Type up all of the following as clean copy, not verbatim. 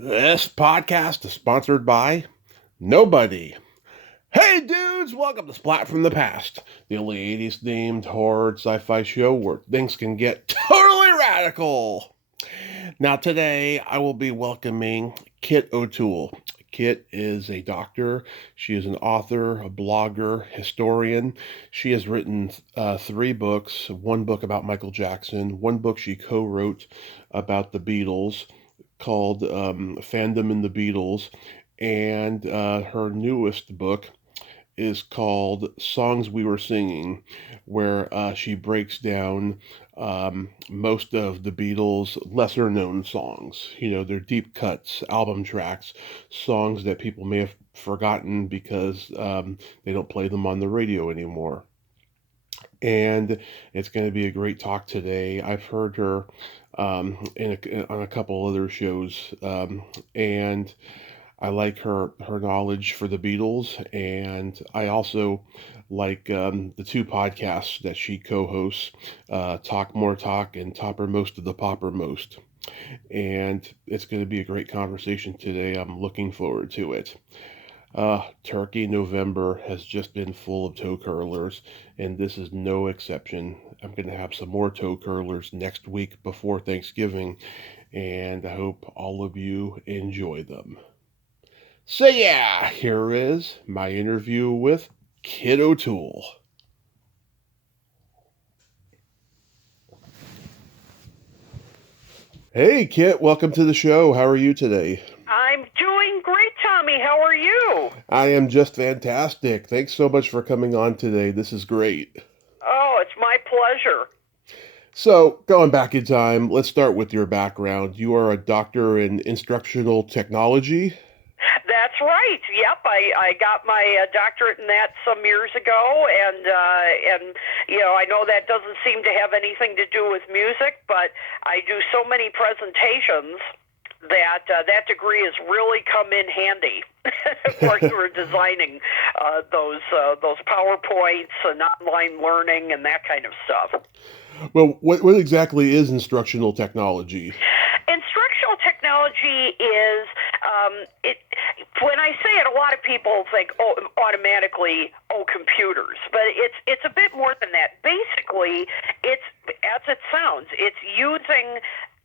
This podcast is sponsored by nobody. Hey dudes, welcome to Splat from the Past, the only 80s themed horror sci-fi show where things can get totally radical. Now today I will be welcoming Kit O'Toole. Kit is a doctor. She is an author, a blogger, historian. She has written 3 books, one book about Michael Jackson, one book she co-wrote about the Beatles, called Fandom in the Beatles, and her newest book is called Songs We Were Singing, where she breaks down most of the Beatles' lesser known songs. You know, their deep cuts, album tracks, songs that people may have forgotten because they don't play them on the radio anymore. And it's going to be a great talk today. I've heard her on a couple other shows, and I like her knowledge for the Beatles, and I also like the 2 podcasts that she co-hosts, Talk More Talk and Topper Most of the Popper Most. And it's going to be a great conversation today. I'm looking forward to it. Turkey November has just been full of toe curlers, and this is no exception. I'm going to have some more toe curlers next week before Thanksgiving, and I hope all of you enjoy them. So, yeah, here is my interview with Kit O'Toole. Hey, Kit, welcome to the show. How are you today? I'm doing great, Tommy. How are you? I am just fantastic. Thanks so much for coming on today. This is great. Oh, it's my pleasure. So, going back in time, let's start with your background. You are a doctor in instructional technology. That's right. Yep, I got my doctorate in that some years ago, and I know that doesn't seem to have anything to do with music, but I do so many presentations that that degree has really come in handy for you were designing those PowerPoints and online learning and that kind of stuff. Well, what exactly is instructional technology? Instructional technology is it. When I say it, a lot of people think, oh, automatically, oh, computers. But it's a bit more than that. Basically, it's as it sounds. It's using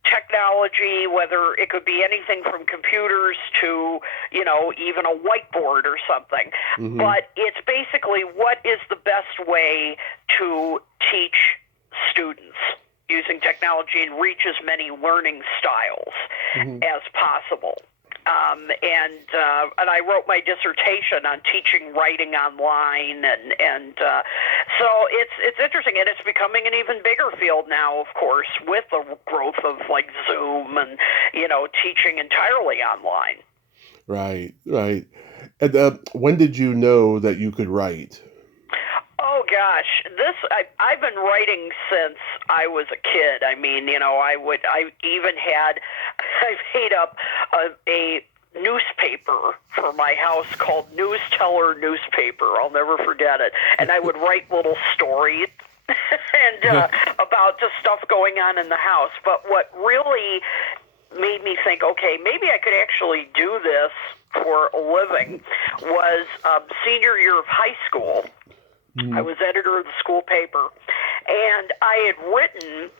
technology, whether it could be anything from computers to, even a whiteboard or something. Mm-hmm. But it's basically what is the best way to teach students using technology and reach as many learning styles as possible. And I wrote my dissertation on teaching writing online, and so it's interesting, and it's becoming an even bigger field now, of course, with the growth of like Zoom and teaching entirely online. Right, right. And when did you know that you could write? Oh gosh, I've been writing since I was a kid. I mean, I made up a newspaper for my house called News Teller Newspaper. I'll never forget it. And I would write little stories and about just stuff going on in the house. But what really made me think, okay, maybe I could actually do this for a living was senior year of high school. I was editor of the school paper, and I had written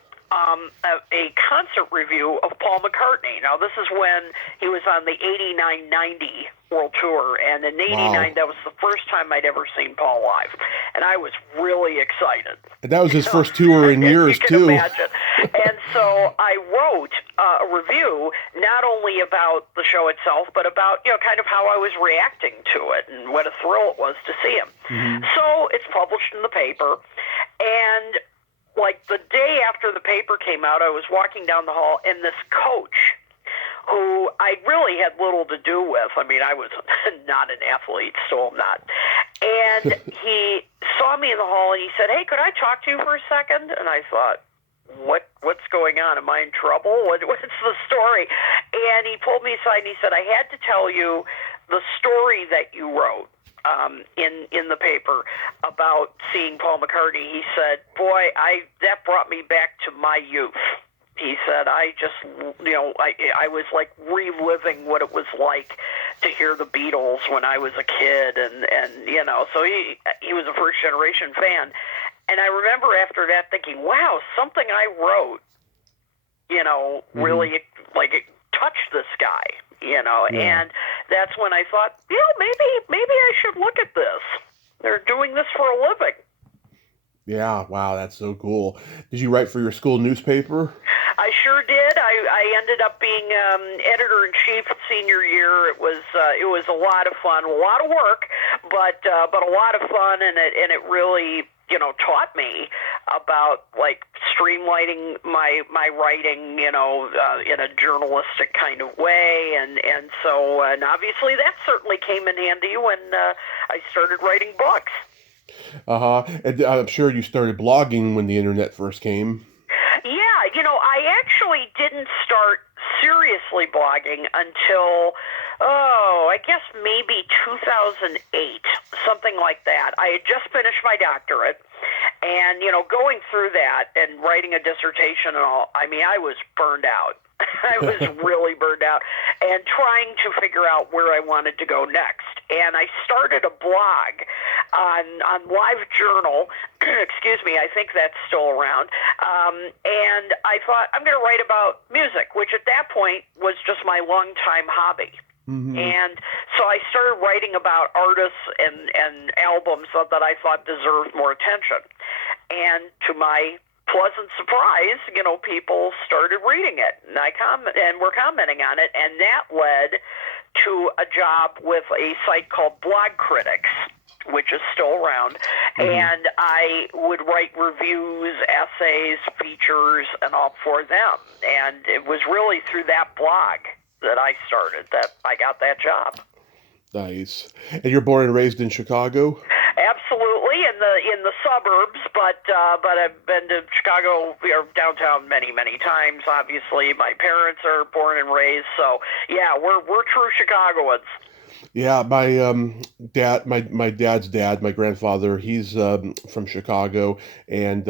a concert review of Paul McCartney. Now, this is when he was on the 89-90 World Tour, and in 89, that was the first time I'd ever seen Paul live, and I was really excited. And that was his first tour in years, you can too. Imagine. And so I wrote a review not only about the show itself, but about, kind of how I was reacting to it and what a thrill it was to see him. So it's published in the paper, and like the day after the paper came out, I was walking down the hall, and this coach, who I really had little to do with. I mean, I was not an athlete, still not. And he saw me in the hall, and he said, "Hey, could I talk to you for a second?" And I thought, what's going on? Am I in trouble? What's the story? And he pulled me aside, and he said, "I had to tell you the story that you wrote in the paper about seeing Paul McCartney." He said, "Boy, that brought me back to my youth." He said, I just, I was like reliving what it was like to hear the Beatles when I was a kid, and so he was a first generation fan, and I remember after that thinking, wow, something I wrote, really like it touched this guy, and that's when I thought, maybe I should look at this. They're doing this for a living. Yeah, wow, that's so cool. Did you write for your school newspaper? I sure did. I ended up being editor-in-chief senior year. It was a lot of fun, a lot of work, but a lot of fun, and it really taught me about like streamlining my writing, in a journalistic kind of way, and obviously that certainly came in handy when I started writing books. And I'm sure you started blogging when the internet first came. Yeah, I actually didn't start seriously blogging until, I guess maybe 2008, something like that. I had just finished my doctorate, and, going through that and writing a dissertation and all, I mean, I was burned out. I was really burned out and trying to figure out where I wanted to go next. And I started a blog on LiveJournal. Excuse me, I think that's still around. And I thought, I'm going to write about music, which at that point was just my longtime hobby. And so I started writing about artists and albums that I thought deserved more attention. And to my pleasant surprise, people started reading it, and were commenting on it, and that led to a job with a site called Blog Critics, which is still around, and I would write reviews, essays, features, and all for them. And it was really through that blog that I got that job. Nice. And you're born and raised in Chicago? Absolutely, in the suburbs, but I've been to Chicago or downtown many times. Obviously, my parents are born and raised, so yeah, we're true Chicagoans. Yeah, my dad's dad, my grandfather, he's from Chicago, and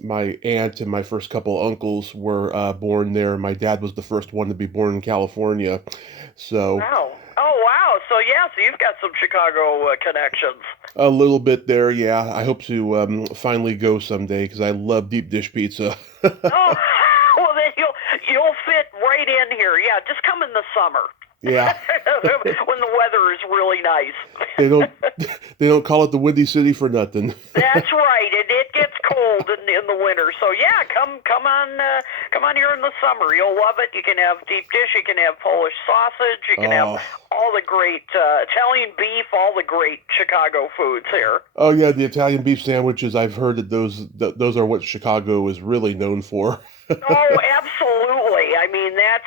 my aunt and my first couple uncles were born there. My dad was the first one to be born in California, so. Wow. Oh, wow. So you've got some Chicago connections. A little bit there, yeah. I hope to finally go someday because I love deep dish pizza. Oh, well then you'll fit right in here. Yeah, just come in the summer. Yeah. When the weather is really nice. They don't they don't call it the Windy City for nothing. That's right. It gets cold in the winter. So yeah, come on here in the summer. You'll love it. You can have deep dish. You can have Polish sausage. You can have all the great Italian beef. All the great Chicago foods here. Oh yeah, the Italian beef sandwiches. I've heard that those are what Chicago is really known for. Oh, absolutely. I mean, that's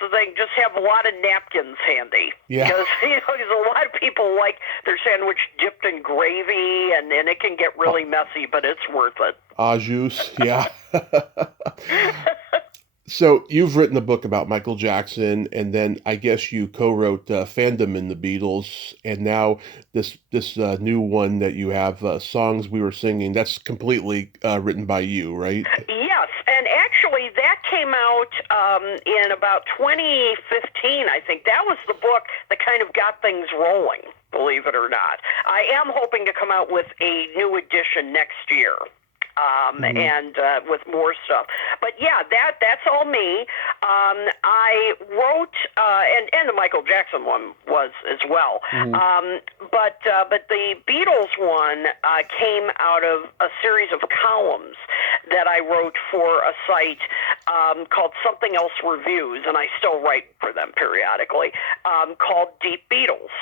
the thing. Just have a lot of napkins handy. Yeah. Because, because a lot of people like their sandwich dipped in gravy, and it can get really messy, but it's worth it. Au jus, yeah. So you've written a book about Michael Jackson, and then I guess you co-wrote Fandom in the Beatles, and now this new one that you have, Songs We Were Singing, that's completely written by you, right? Yes, and actually that came out in about 2015, I think. That was the book that kind of got things rolling, believe it or not. I am hoping to come out with a new edition next year. And with more stuff. But yeah, that's all me. I wrote, and the Michael Jackson one was as well. But the Beatles one came out of a series of columns that I wrote for a site called Something Else Reviews, and I still write for them periodically, called Deep Beatles.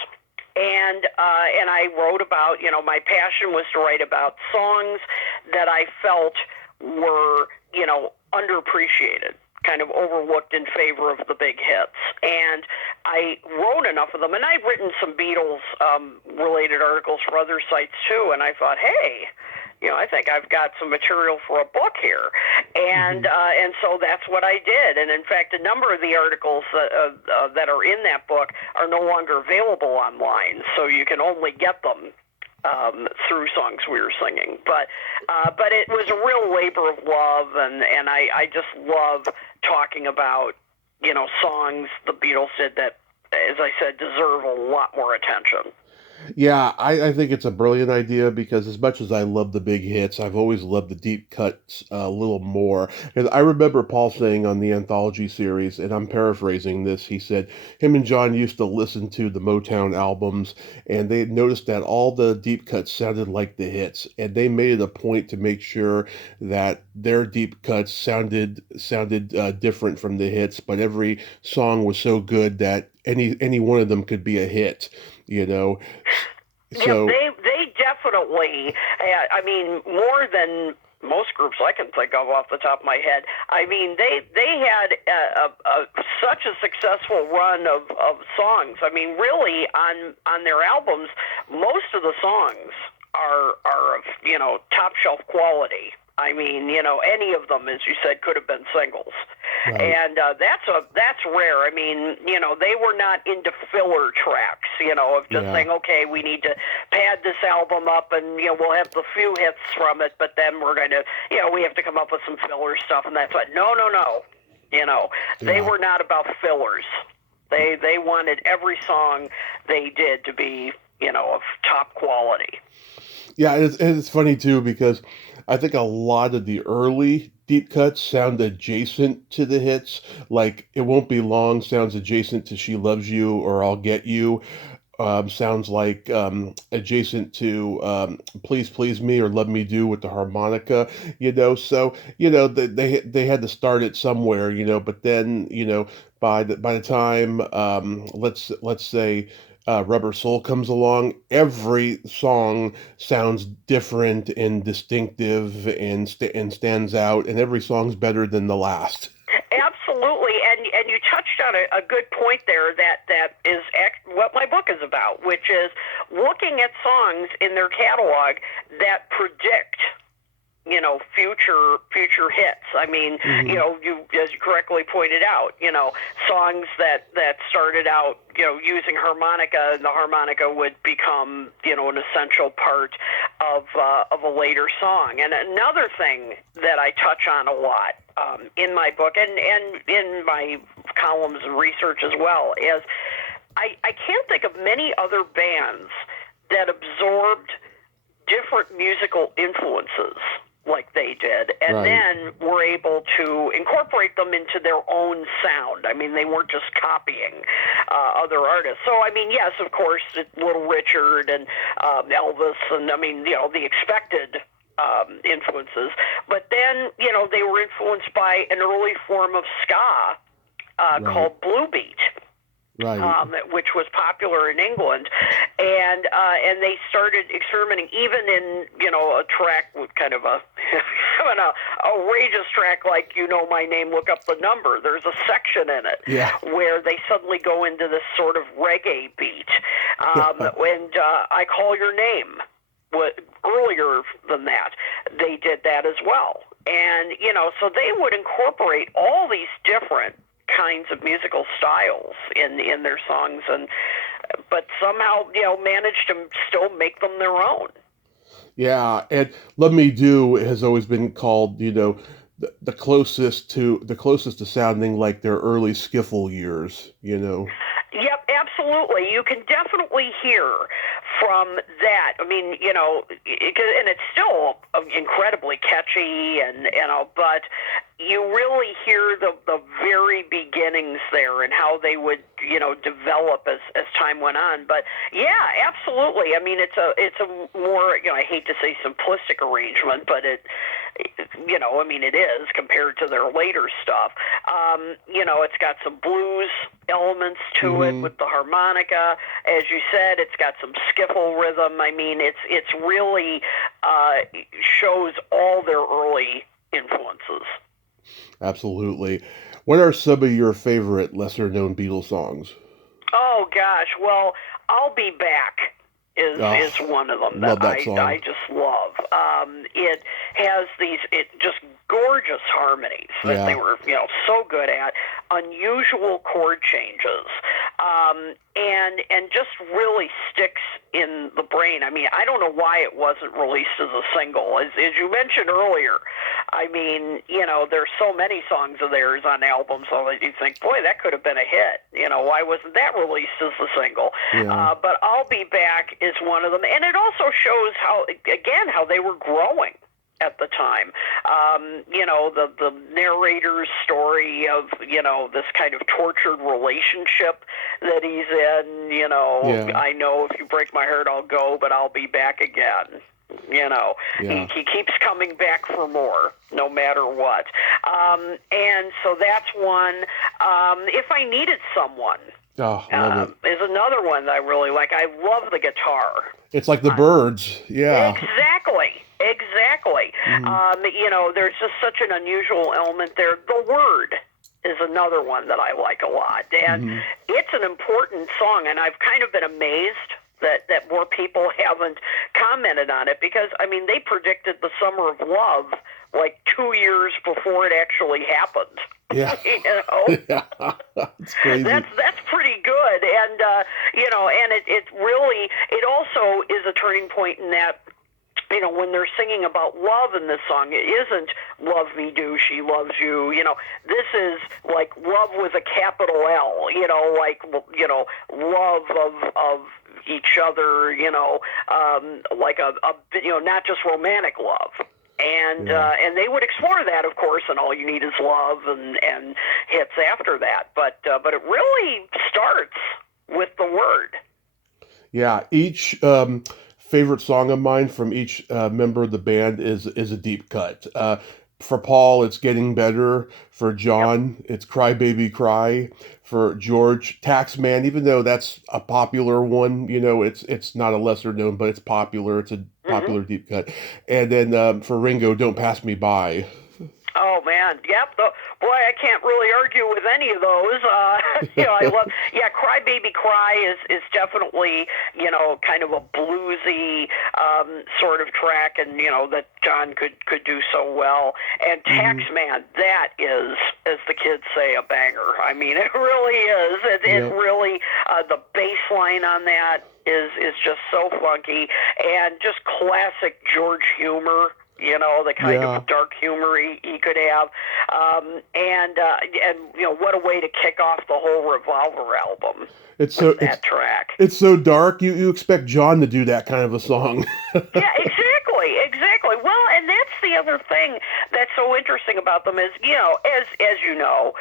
And I wrote about, my passion was to write about songs that I felt were, underappreciated, kind of overlooked in favor of the big hits. And I wrote enough of them, and I've written some Beatles related articles for other sites too. And I thought, hey, I think I've got some material for a book here, and so that's what I did. And in fact, a number of the articles that are in that book are no longer available online, so you can only get them through Songs We Were Singing. But it was a real labor of love, and I just love talking about, songs the Beatles did that, as I said, deserve a lot more attention. Yeah, I think it's a brilliant idea because as much as I love the big hits, I've always loved the deep cuts a little more. And I remember Paul saying on the anthology series, and I'm paraphrasing this, he said him and John used to listen to the Motown albums, and they noticed that all the deep cuts sounded like the hits, and they made it a point to make sure that their deep cuts sounded different from the hits, but every song was so good that any one of them could be a hit, you know. Yep, So they definitely. I mean, more than most groups I can think of off the top of my head. I mean, they had such a successful run of songs. I mean, really on their albums, most of the songs are of top shelf quality. I mean, any of them, as you said, could have been singles, right. and that's rare. I mean, they were not into filler tracks, of just saying, okay, we need to pad this album up, and we'll have the few hits from it, but then we're going to, we have to come up with some filler stuff, and that's what. No, they were not about fillers. They wanted every song they did to be, of top quality. Yeah, and it's funny too because I think a lot of the early deep cuts sound adjacent to the hits. Like "It Won't Be Long" sounds adjacent to "She Loves You" or "I'll Get You." Sounds like adjacent to "Please Please Me" or "Love Me Do" with the harmonica. So they had to start it somewhere. But then by the time let's say Rubber Soul comes along, every song sounds different and distinctive and stands out, and every song's better than the last. Absolutely, and you touched on a good point there that is what my book is about, which is looking at songs in their catalog that predict future hits. I mean, you as you correctly pointed out, songs that started out, using harmonica, and the harmonica would become, an essential part of a later song. And another thing that I touch on a lot in my book and in my columns and research as well is I can't think of many other bands that absorbed different musical influences like they did, and then were able to incorporate them into their own sound. I mean, they weren't just copying other artists. So, I mean, yes, of course, Little Richard and Elvis, and I mean, the expected influences. But then, they were influenced by an early form of ska called Blue Beat. Which was popular in England, and they started experimenting even in a track with kind of an outrageous track like My Name, Look Up the Number. There's a section in it where they suddenly go into this sort of reggae beat, and I Call Your Name. Earlier than that, they did that as well, and so they would incorporate all these different kinds of musical styles in their songs, but somehow managed to still make them their own. Yeah, and "Love Me Do" has always been called the closest to sounding like their early skiffle years. Yep, absolutely. You can definitely hear from that. I mean, and it's still incredibly catchy, but you really hear the very beginnings there and how they would develop as time went on. But yeah, absolutely. I mean, it's a more I hate to say simplistic arrangement, but I mean, it is compared to their later stuff. It's got some blues elements to it with the harmonica. As you said, it's got some skiffle rhythm. I mean, it's really shows all their early influences. Absolutely. What are some of your favorite lesser-known Beatles songs? Oh gosh, well, "I'll Be Back" is one of them that I just love. It has these just gorgeous harmonies that they were so good at, unusual chord changes, and just really sticks in the brain. I mean, I don't know why it wasn't released as a single. As you mentioned earlier, I mean, there's so many songs of theirs on albums so that you think, boy, that could have been a hit. Why wasn't that released as a single? Yeah. But I'll Be Back is one of them. And it also shows how they were growing at the time. The narrator's story of, this kind of tortured relationship that he's in, Yeah. I know if you break my heart, I'll go, but I'll be back again. Yeah. He keeps coming back for more, no matter what. And so that's one. If I Needed Someone Oh, I love it. is another one that I really like. I love the guitar. It's like the Birds. Yeah. Exactly. There's just such an unusual element there. The Word is another one that I like a lot. And it's an important song, and I've kind of been amazed that more people haven't commented on it because, I mean, they predicted the Summer of Love like 2 years before it actually happened. Yeah. Yeah. It's crazy. That's pretty good. And, and it really, it also is a turning point in that, when they're singing about love in this song, it isn't love me do, she loves you. This is like love with a capital L, love of each other, like a not just romantic love. And and they would explore that, of course, and All You Need Is Love and hits after that. But it really starts with The Word. Yeah. Each favorite song of mine from each member of the band is a deep cut. For Paul, it's Getting Better. For John, it's Cry Baby Cry. For George, Taxman, even though that's a popular one, it's not a lesser known, but it's popular. It's a popular deep cut. And then for Ringo, Don't Pass Me By. Oh man, yep. Boy, I can't really argue with any of those. I love. Yeah, "Cry Baby Cry" is definitely kind of a bluesy sort of track, and that John could do so well. And "Taxman," that is, as the kids say, a banger. I mean, it really is. It really the bass line on that is just so funky and just classic George humor. The kind of dark humor he could have. And what a way to kick off the whole Revolver album. It's track. It's so dark. You expect John to do that kind of a song. Yeah, exactly. Well, and that's the other thing that's so interesting about them is, as you know,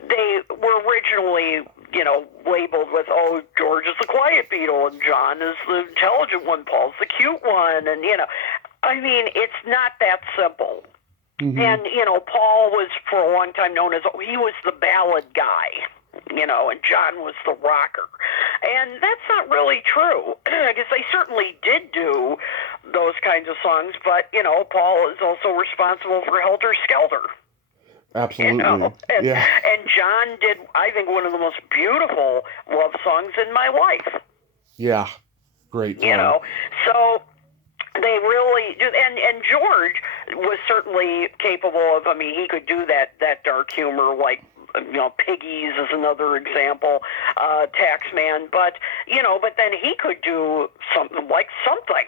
they were originally, labeled with, George is the quiet Beatle and John is the intelligent one, Paul's the cute one, and, I mean, it's not that simple. And, Paul was for a long time known as, he was the ballad guy, and John was the rocker. And that's not really true, because they certainly did do those kinds of songs, but, Paul is also responsible for Helter Skelter. Absolutely. And John did, I think, one of the most beautiful love songs in my life. Yeah, great song. So they really do, and George was certainly capable of. I mean, he could do that dark humor, like Piggies is another example, Taxman. But then he could do something like Something.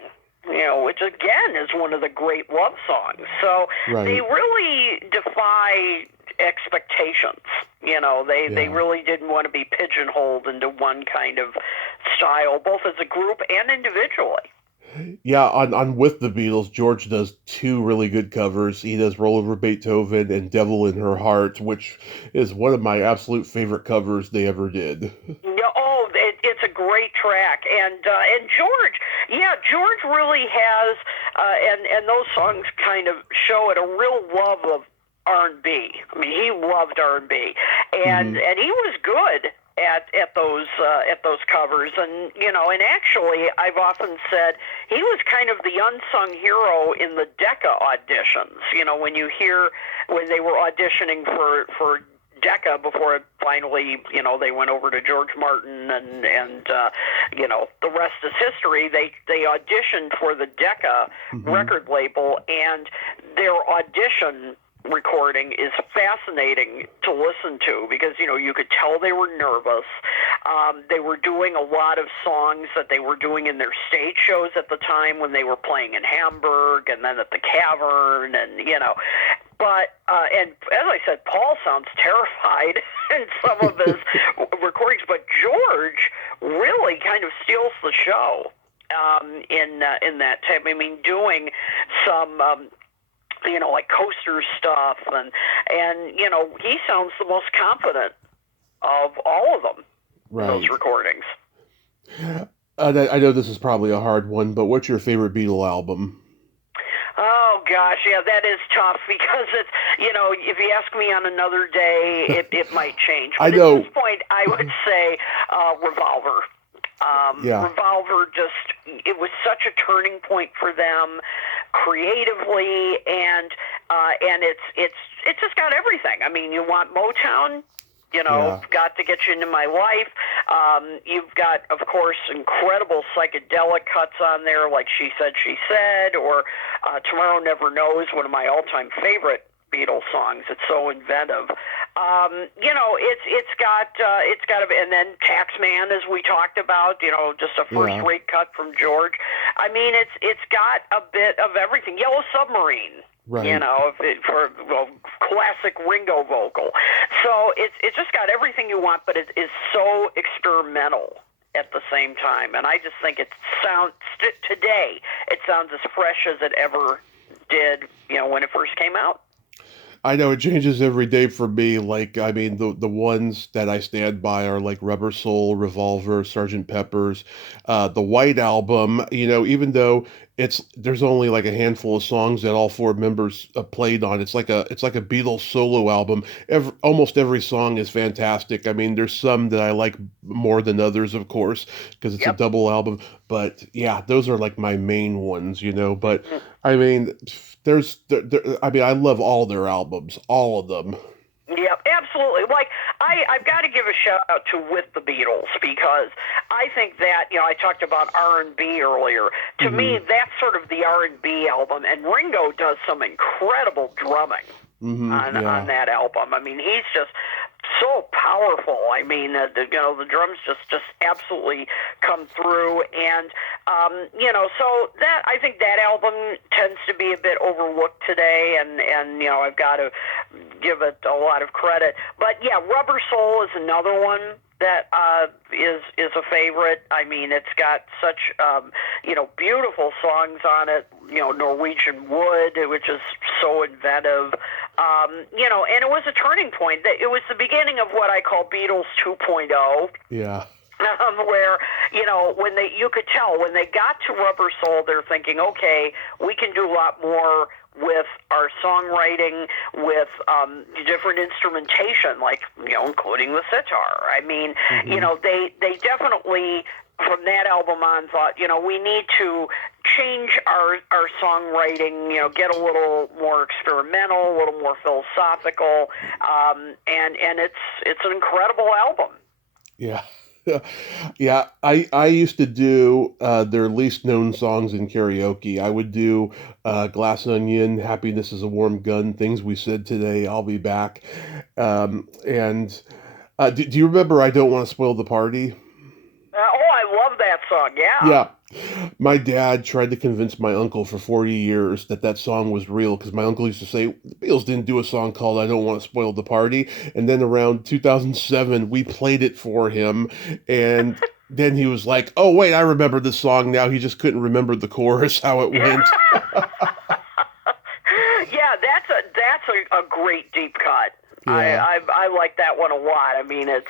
Which again is one of the great love songs. So they really defy expectations. They really didn't want to be pigeonholed into one kind of style, both as a group and individually. Yeah, on With the Beatles, George does two really good covers. He does Roll Over Beethoven and Devil in Her Heart, which is one of my absolute favorite covers they ever did. It's a great track, and George really has, and those songs kind of show it, a real love of R&B. I mean, he loved R&B, and he was good at those covers, and actually I've often said he was kind of the unsung hero in the Decca auditions. When they were auditioning for Decca before it finally, they went over to George Martin and the rest is history. They auditioned for the Decca record label, and their audition recording is fascinating to listen to because, you could tell they were nervous. They were doing a lot of songs that they were doing in their stage shows at the time when they were playing in Hamburg and then at the Cavern But, and as I said, Paul sounds terrified in some of his recordings, but George really kind of steals the show in that time. I mean, doing some like coaster stuff, and he sounds the most confident of all of them in those recordings. I know this is probably a hard one, but what's your favorite Beatle album? Oh gosh, yeah, that is tough because it's if you ask me on another day, it might change. But I know. At this point, I would say Revolver. Revolver it was such a turning point for them creatively, and it's just got everything. I mean, you want Motown, got to get you into my life. You've got, of course, incredible psychedelic cuts on there, like She Said, or Tomorrow Never Knows, one of my all-time favorite Beatles songs. It's so inventive. It's got and then Taxman, as we talked about, just a first-rate cut from George. I mean, it's got a bit of everything. Yellow Submarine. Right. For classic Ringo vocal. So it's just got everything you want, but it is so experimental at the same time. And I just think today, it sounds as fresh as it ever did, when it first came out. I know it changes every day for me. Like, I mean, the ones that I stand by are like Rubber Soul, Revolver, Sgt. Pepper's, the White Album. Even though there's only like a handful of songs that all four members played on. It's like a Beatles solo album. Almost every song is fantastic. I mean, there's some that I like more than others, of course, because it's a double album. But yeah, those are like my main ones. But I mean, I love all their albums, all of them. Yep, absolutely. Like, I've got to give a shout out to With the Beatles, because I think that, I talked about R&B earlier. To me, that's sort of the R&B album, and Ringo does some incredible drumming on that album. I mean, he's just so powerful. I mean, the drums just absolutely come through, and so that, I think that album tends to be a bit overlooked today, and I've got to give it a lot of credit. But yeah, Rubber Soul is another one that is a favorite. I mean, it's got such beautiful songs on it. Norwegian Wood, which is so inventive. And it was a turning point. It was the beginning of what I call Beatles 2.0. Yeah. Where, you could tell when they got to Rubber Soul, they're thinking, okay, we can do a lot more with our songwriting, with different instrumentation, like, including the sitar. I mean, they definitely, from that album on, thought, we need to change our songwriting, get a little more experimental, a little more philosophical, and it's an incredible album. Yeah. Yeah, I used to do their least known songs in karaoke. I would do Glass Onion, Happiness is a Warm Gun, Things We Said Today, I'll Be Back. And do you remember I Don't Want to Spoil the Party? I love that song, yeah. Yeah. My dad tried to convince my uncle for 40 years that song was real, because my uncle used to say, the Beatles didn't do a song called I Don't Want to Spoil the Party. And then around 2007, we played it for him. And then he was like, oh, wait, I remember this song now. He just couldn't remember the chorus, how it went. Yeah, that's a great deep cut. Yeah. I like that one a lot. I mean, it's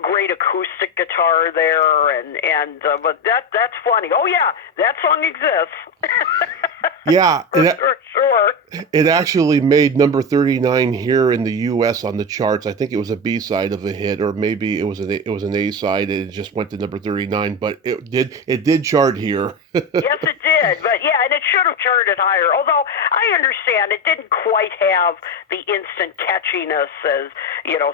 great acoustic guitar there, and but that's funny. Oh yeah, that song exists. Yeah, sure. It actually made number 39 here in the U.S. on the charts. I think it was a B-side of a hit, or maybe it was an A-side, and it just went to number 39. But it did chart here. Yes, it did. But yeah, and it should have charted higher. Although I understand it didn't quite have the instant catchiness as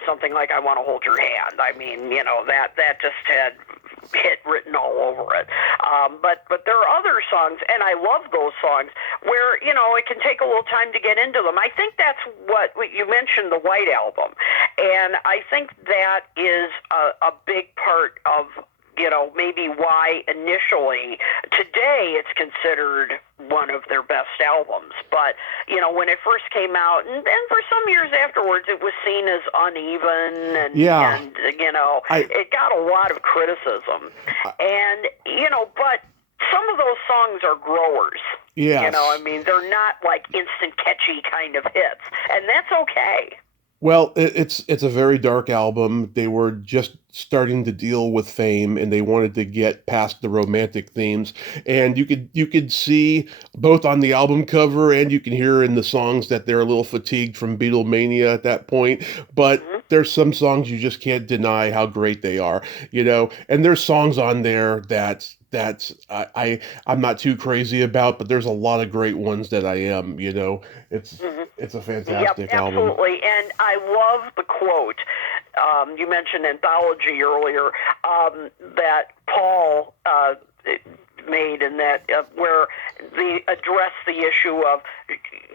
something like I Want to Hold Your Hand. I mean, that just had hit written all over it. But there are other songs, and I love those songs where it can take a little time to get into them. I think that's what you mentioned, the White Album, and I think that is a big part of maybe why initially today it's considered one of their best albums. But, when it first came out, and for some years afterwards, it was seen as uneven, and it got a lot of criticism. And, but some of those songs are growers. Yes. They're not like instant catchy kind of hits, and that's okay. Well, it's a very dark album. They were just starting to deal with fame, and they wanted to get past the romantic themes. And you could see both on the album cover, and you can hear in the songs that they're a little fatigued from Beatlemania at that point. But there's some songs you just can't deny how great they are, And there's songs on there that I'm not too crazy about, but there's a lot of great ones that I am. It's a fantastic album. Absolutely. And I love the quote. You mentioned anthology earlier, that Paul made, in that where they address the issue of,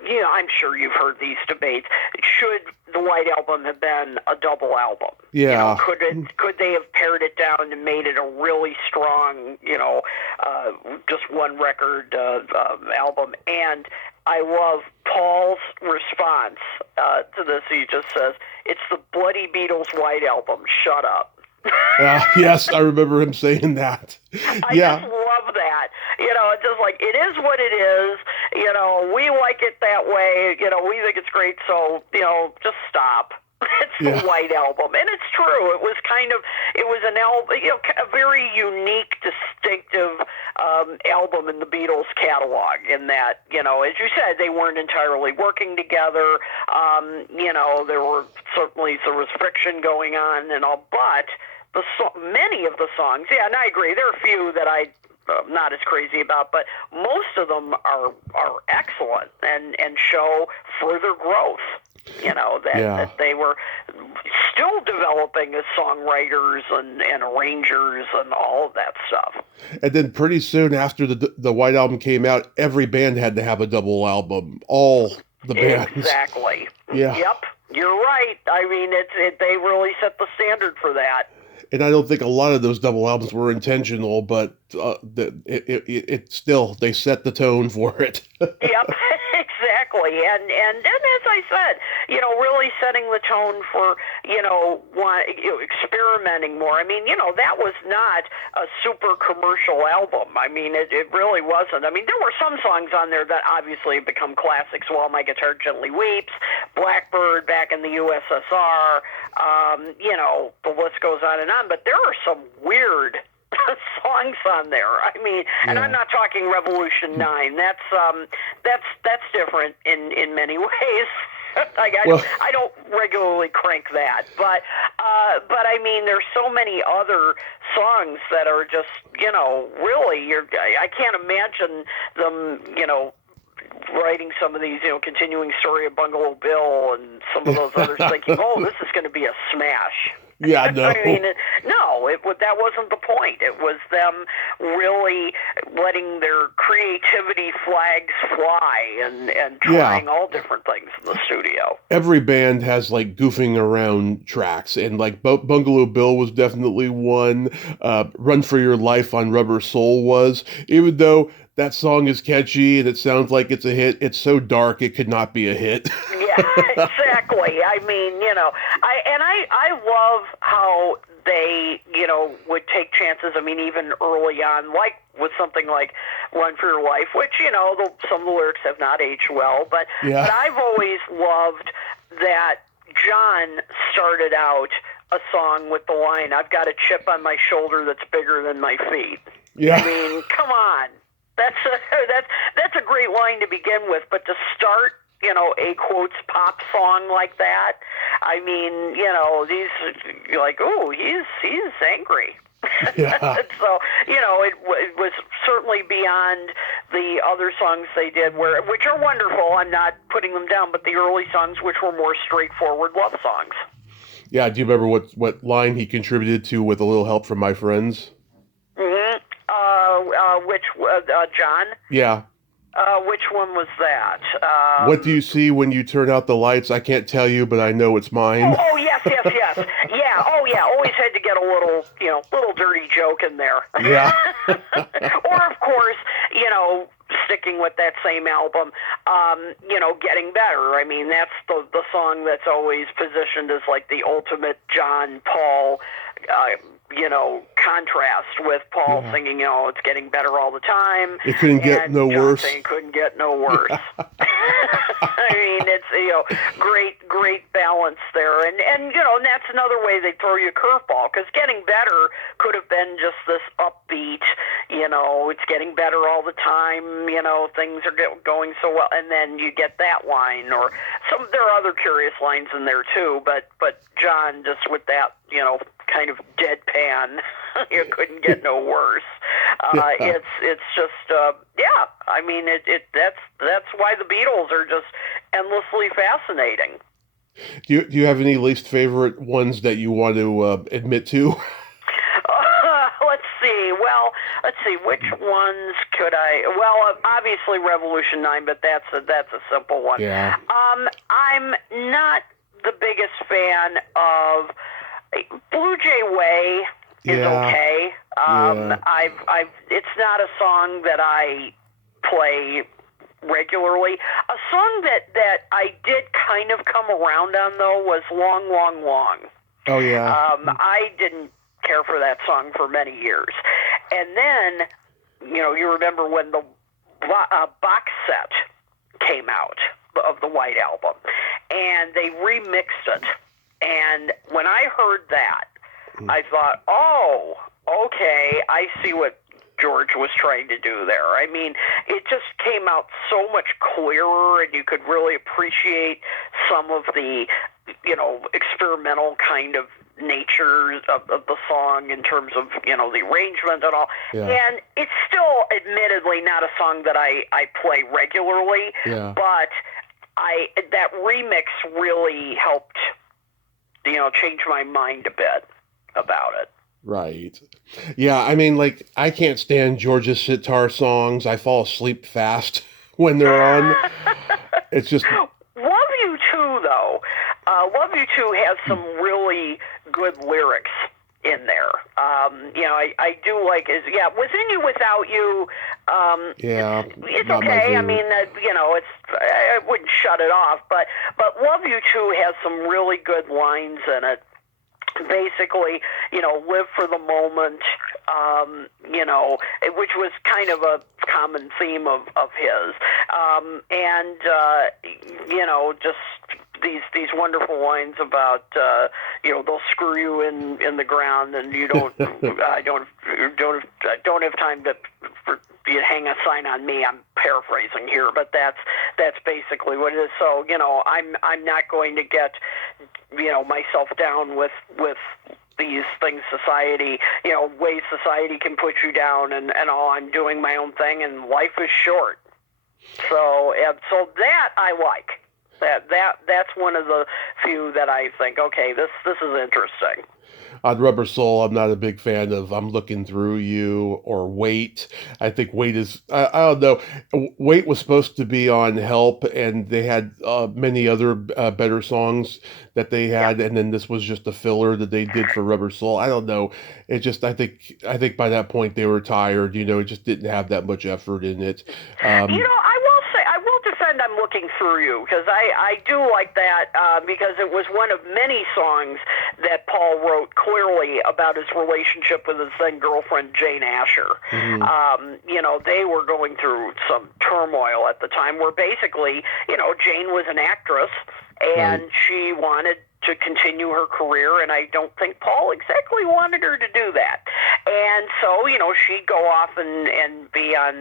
I'm sure you've heard these debates. Should the White Album have been a double album? Yeah. Could they have pared it down and made it a really strong, just one record album? And I love Paul's response to this. He just says, "It's the Bloody Beatles White Album. Shut up." Yes, I remember him saying that. I just love that. It's just like, it is what it is. We like it that way. We think it's great. So, just stop. It's the White Album. And it's true. It was an album, a very unique, distinctive album in the Beatles catalog, in that, as you said, they weren't entirely working together. There were certainly, there was friction going on and all, but many of the songs, and I agree, there are a few that I'm not as crazy about, but most of them are excellent and show further growth. That they were still developing as songwriters and arrangers and all of that stuff. And then pretty soon after the White Album came out, every band had to have a double album. All the bands. Exactly. Yeah. Yep. You're right. They really set the standard for that. And I don't think a lot of those double albums were intentional, but it still, they set the tone for it. Yep, exactly. And as I said, really setting the tone for, experimenting more. That was not a super commercial album. It really wasn't. There were some songs on there that obviously have become classics. While My Guitar Gently Weeps, Blackbird, Back in the USSR, the list goes on and on. But there are some weird songs on there. And I'm not talking Revolution 9. That's different in many ways. I don't regularly crank that, but there's so many other songs that are just, really, I can't imagine them, writing some of these, Continuing Story of Bungalow Bill and some of those others, thinking, oh, this is going to be a smash. Yeah, no. That wasn't the point. It was them really letting their creativity flags fly and trying all different things in the studio. Every band has like goofing around tracks, and like Bungalow Bill was definitely one. Run for Your Life on Rubber Soul was, even though that song is catchy and it sounds like it's a hit, it's so dark it could not be a hit. Yeah, exactly. I love how they, would take chances. Even early on, like with something like Run for Your Life, which, some of the lyrics have not aged well, but I've always loved that John started out a song with the line, "I've got a chip on my shoulder that's bigger than my feet." Yeah. Come on. That's a great line to begin with, but to start, a quotes pop song like that, these, you're like, oh, he's angry. Yeah. So, it was certainly beyond the other songs they did, which are wonderful. I'm not putting them down, but the early songs, which were more straightforward love songs. Yeah, do you remember what line he contributed to with a little help from my friends? which John? Yeah. Which one was that? What do you see when you turn out the lights? I can't tell you, but I know it's mine. Yes, yes. Yeah, always had to get a little, little dirty joke in there. Yeah. Or, of course, sticking with that same album, Getting Better. I mean, that's the song that's always positioned as like the ultimate John Paul, contrast with Paul singing, it's getting better all the time. It couldn't get no John worse. saying couldn't get no worse. I mean, it's, great balance there. And that's another way they throw you a curveball, because Getting Better could have been just this upbeat, it's getting better all the time, things are going so well. And then you get that line, or there are other curious lines in there too, but John just with that, kind of deadpan, you couldn't get no worse. It's just, I mean, that's why the Beatles are just endlessly fascinating. Do you have any least favorite ones that you want to admit to? Let's see. Which ones could I? Well, obviously Revolution 9, but that's a simple one. Yeah. I'm not the biggest fan of Blue Jay Way. Is okay. It's not a song that I play regularly. A song that I did kind of come around on, though, was Long, Long, Long. Oh, yeah. I didn't care for that song for many years. And then, you remember when the box set came out of the White Album, and they remixed it. And when I heard that, I thought, oh, okay, I see what George was trying to do there. I mean, it just came out so much clearer, and you could really appreciate some of the, experimental kind of nature of the song in terms of, the arrangement and all. Yeah. And it's still admittedly not a song that I play regularly, but that remix really helped, change my mind a bit about it. Right. Yeah, I mean, like, I can't stand George's sitar songs. I fall asleep fast when they're on. It's just... Love You Too, though. Love You Too has some really good lyrics in there. I do like Within You, Without You. It's okay. I mean, I wouldn't shut it off, but Love You Too has some really good lines in it. Basically, live for the moment, which was kind of a common theme of his. Just these wonderful lines about, they'll screw you in the ground, and you don't, I don't have time for you to hang a sign on me. I'm paraphrasing here, but that's basically what it is. So, I'm not going to get, myself down with these things society, ways society can put you down and all. I'm doing my own thing, and life is short. So that I like. That's one of the few that I think, okay, this is interesting. On Rubber Soul, I'm not a big fan of I'm Looking Through You or Wait. I think Wait is, I don't know. Wait was supposed to be on Help, and they had many other better songs that they had, and then this was just a filler that they did for Rubber Soul. I don't know. It just, I think by that point they were tired. It just didn't have that much effort in it. I will defend I'm Looking Through You, because I do like that, because it was one of many songs that Paul wrote clearly about his relationship with his then girlfriend Jane Asher. Mm-hmm. They were going through some turmoil at the time, where basically, Jane was an actress, and she wanted to continue her career, and I don't think Paul exactly wanted her to do that. And so, she'd go off and be on,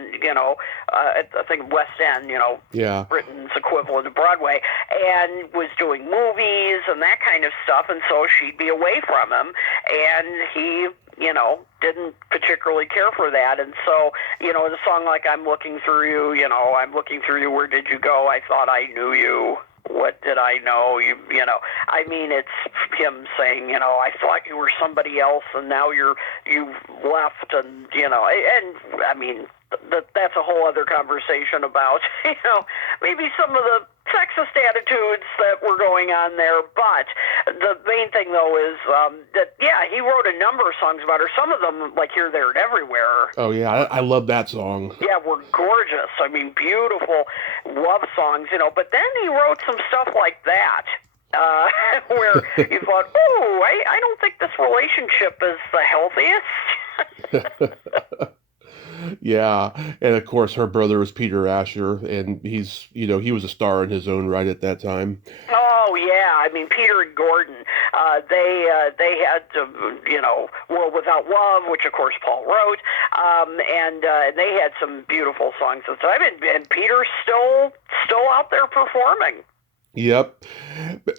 I think West End, Britain's equivalent of Broadway, and was doing movies and that kind of stuff, and so she'd be away from him, and he, didn't particularly care for that. And so, the song like I'm Looking Through You, I'm looking through you, where did you go? I thought I knew you. what did I know? You know, I mean, it's him saying, you know, I thought you were somebody else, and now you've left, and you know, and I mean, that's a whole other conversation about, you know, maybe some of the sexist attitudes that were going on there. But the main thing, though, is that, yeah, he wrote a number of songs about her. Some of them, like Here, There, and Everywhere. Oh, yeah, I love that song. Yeah, were gorgeous. I mean, beautiful love songs, you know. But then he wrote some stuff like that. Where you thought, oh, I don't think this relationship is the healthiest. Yeah, and of course her brother was Peter Asher, and he's, you know, he was a star in his own right at that time. Oh yeah, I mean Peter and Gordon, they had you know, World Without Love, which of course Paul wrote, and they had some beautiful songs at the time, and Peter's still out there performing. Yep.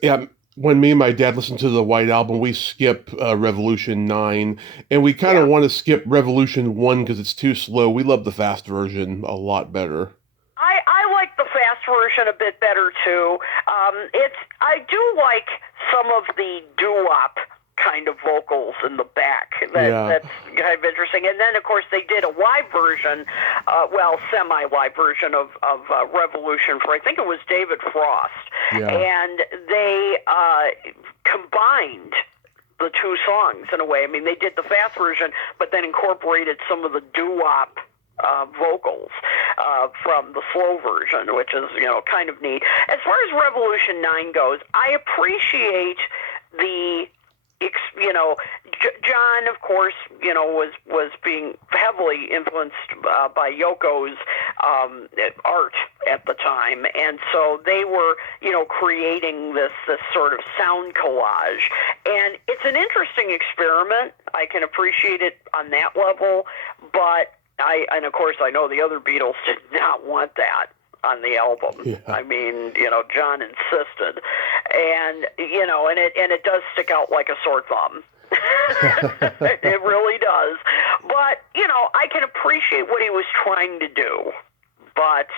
Yeah. When me and my dad listened to the White Album, we skip Revolution 9, and we kind of want to skip Revolution 1 because it's too slow. We love the fast version a lot better. I like the fast version a bit better too. I do like some of the doo-wop kind of vocals in the back. That's kind of interesting. And then, of course, they did a live version, semi-live version of Revolution for, I think it was David Frost. Yeah. And they combined the two songs in a way. I mean, they did the fast version, but then incorporated some of the doo-wop vocals from the slow version, which is, you know, kind of neat. As far as Revolution 9 goes, I appreciate the, you know, John, of course, you know, was being heavily influenced by Yoko's art at the time, and so they were, you know, creating this sort of sound collage, and it's an interesting experiment. I can appreciate it on that level, but and of course I know the other Beatles did not want that on the album. Yeah. I mean, you know, John insisted, and you know, and it does stick out like a sore thumb. It really does. But you know, I can appreciate what he was trying to do. But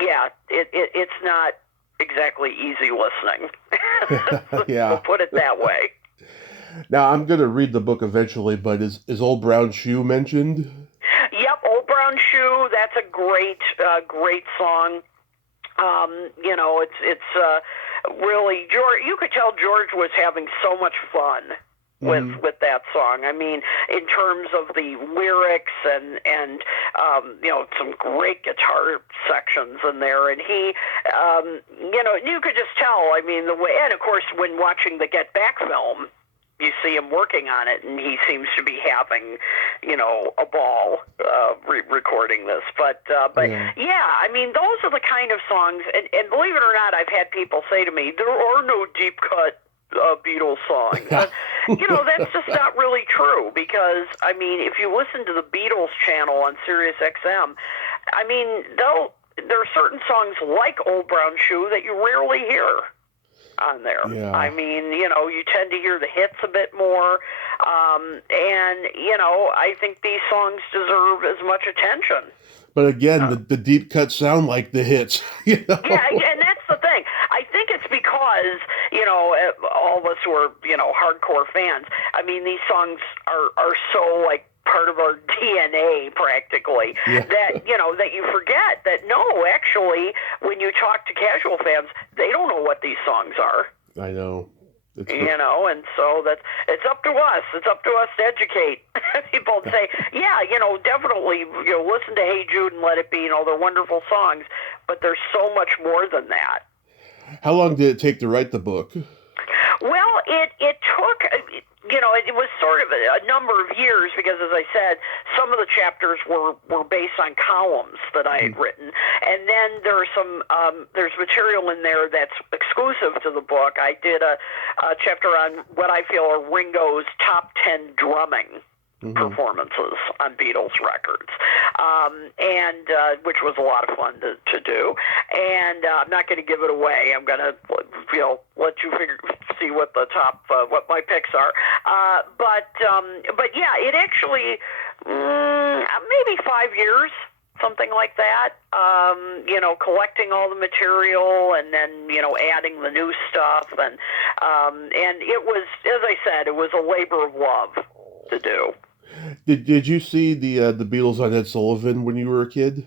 yeah, it's not exactly easy listening. Yeah, we'll put it that way. Now I'm going to read the book eventually, but is Old Brown Shoe mentioned? Yep, Old Brown Shoe. That's a great song. You know, it's really George. You could tell George was having so much fun with that song. I mean, in terms of the lyrics and you know, some great guitar sections in there, and he, you know, you could just tell. I mean, the way, and of course, when watching the Get Back film, you see him working on it, and he seems to be having, you know, a ball recording this. But yeah, I mean, those are the kind of songs, and believe it or not, I've had people say to me, there are no deep cut Beatles songs. You know, that's just not really true, because, I mean, if you listen to the Beatles channel on Sirius XM, I mean, there are certain songs like Old Brown Shoe that you rarely hear on there. Yeah. I mean, you know, you tend to hear the hits a bit more, and, you know, I think these songs deserve as much attention. But again, the deep cuts sound like the hits. You know? Yeah, and that's the thing. I think it's because, you know, all of us who are, you know, hardcore fans, I mean, these songs are so, like, part of our DNA practically, that, you know, that you forget that, no, actually, when you talk to casual fans, they don't know what these songs are. I know. You know, and so it's up to us. It's up to us to educate people. Say, yeah, you know, definitely, you know, listen to Hey Jude and Let It Be. You know, they're wonderful songs, but there's so much more than that. How long did it take to write the book? Well, it took, you know, it was sort of a number of years, because, as I said, some of the chapters were based on columns that I had written, and then there's material in there that's exclusive to the book. I did a chapter on what I feel are Ringo's top 10 drumming performances on Beatles records, and which was a lot of fun to do. And I'm not going to give it away. I'm going to, you know, let you see what the top, what my picks are. But yeah, it actually maybe 5 years something like that. Collecting all the material and then adding the new stuff, and it was, as I said, it was a labor of love to do. Did you see the Beatles on Ed Sullivan when you were a kid?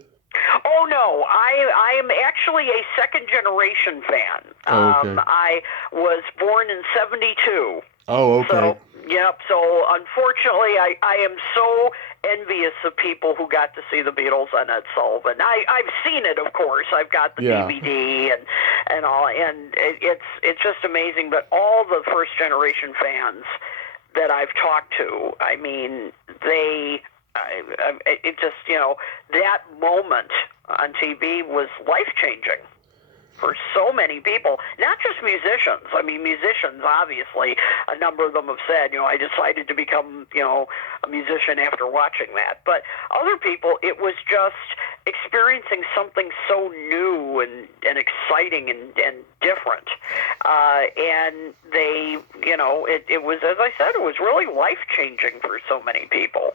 Oh no, I am actually a second generation fan. Oh, okay. I was born in '72. Oh, okay. So, yep. So, unfortunately, I am so envious of people who got to see the Beatles on Ed Sullivan. I've seen it, of course. I've got the Yeah. DVD and all, and it's just amazing. But all the first generation fans that I've talked to, I mean, it just that moment on TV was life changing for so many people, not just musicians. I mean, musicians, obviously, a number of them have said, I decided to become, a musician after watching that. But other people, it was just experiencing something so new and exciting and different. And they, it was, as I said, it was really life-changing for so many people.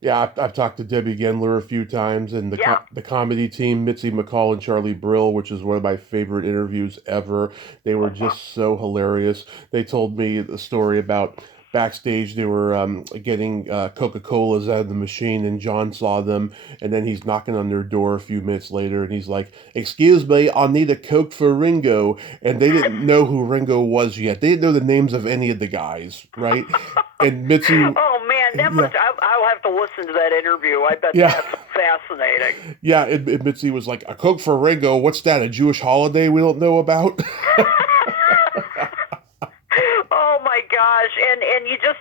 Yeah, I've talked to Debbie Gendler a few times, and Yeah. the comedy team, Mitzi McCall and Charlie Brill, which is one of my favorite interviews ever. They were just so hilarious. They told me the story about backstage. They were getting Coca-Colas out of the machine, and John saw them, and then he's knocking on their door a few minutes later, and he's like, "Excuse me, I'll need a Coke for Ringo." And they didn't know who Ringo was yet. They didn't know the names of any of the guys, right? And Mitzi, Oh man, that yeah. must. I'll have to listen to that interview. I bet Yeah. that's fascinating. Yeah, and Mitzi was like, "A Coke for Ringo? What's that? A Jewish holiday we don't know about?" Oh my gosh, and you just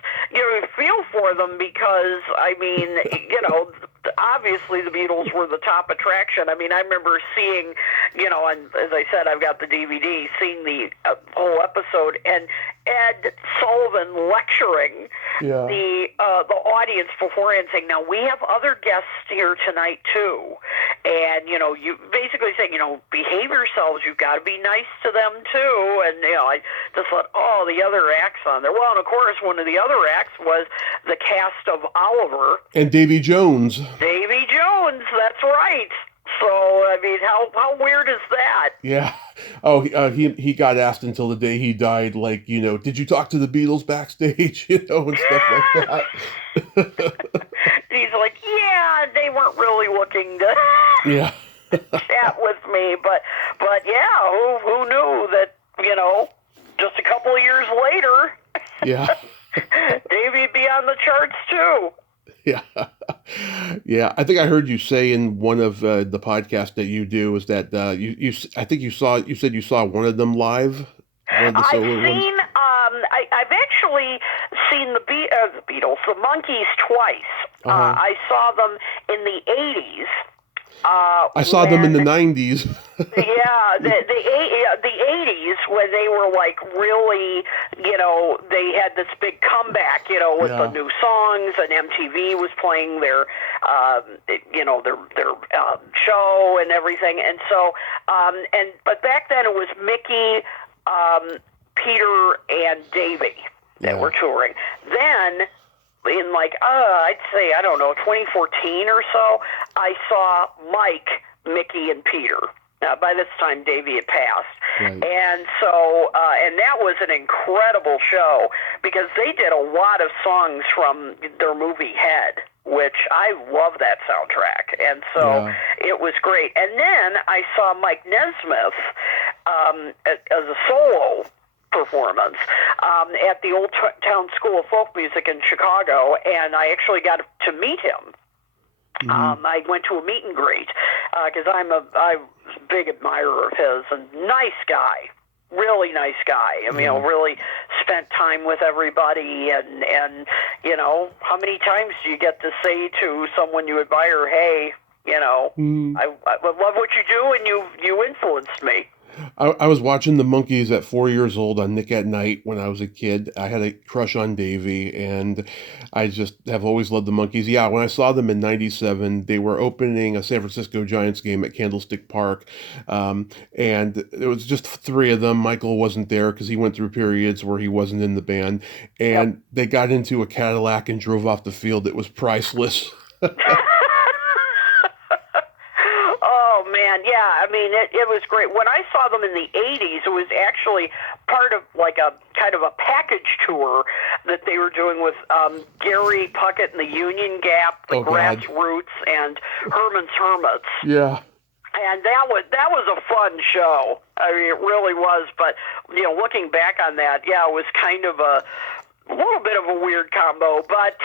feel for them because I mean obviously the Beatles were the top attraction. I mean, I remember seeing and as I said, I've got the DVD, seeing the whole episode, and Ed Sullivan lecturing Yeah. the audience beforehand, saying, "Now we have other guests here tonight too, and you basically saying, behave yourselves. You've got to be nice to them too." And I just thought, oh, the other acts on there. Well, and of course, one of the other acts was the cast of Oliver And Davy Jones. Davy Jones. That's right. So I mean, how weird is that? Yeah. Oh, he got asked until the day he died, like, did you talk to the Beatles backstage, and stuff like that. He's like, yeah, they weren't really looking to Yeah. chat with me, but yeah, who knew that just a couple of years later, Yeah. Davy'd be on the charts too. Yeah. Yeah. I think I heard you say in one of the podcasts that you do is that I think you said you saw one of them live, one of the solo ones. I've actually seen the Beatles, the Monkees, twice. Uh-huh. I saw them in the '80s. I saw them in the '90s. Yeah, the '80s when they were like really, they had this big comeback, with the new songs, and MTV was playing their show and everything, and so but back then it was Mickey, Peter, and Davy that were touring. Then in I'd say, I don't know, 2014 or so, I saw Mike, Mickey, and Peter. By this time, Davy had passed. Right. And so, and that was an incredible show because they did a lot of songs from their movie Head, which I love that soundtrack. And so it was great. And then I saw Mike Nesmith as a solo performance at the Old Town School of Folk Music in Chicago, and I actually got to meet him. Mm-hmm. I went to a meet and greet because I'm a big admirer of his, and nice guy, really nice guy. I mean, really spent time with everybody, and how many times do you get to say to someone you admire, hey, I love what you do, and you influenced me. I was watching the Monkees at 4 years old on Nick at Night when I was a kid. I had a crush on Davy, and I just have always loved the Monkees. Yeah, when I saw them in '97, they were opening a San Francisco Giants game at Candlestick Park, and it was just three of them. Michael wasn't there because he went through periods where he wasn't in the band, and they got into a Cadillac and drove off the field. It was priceless. And yeah, I mean, it was great. When I saw them in the 80s, it was actually part of like a kind of a package tour that they were doing with Gary Puckett and the Union Gap, the Grassroots, and Herman's Hermits. Yeah. And that was a fun show. I mean, it really was. But looking back on that, yeah, it was kind of a little bit of a weird combo, but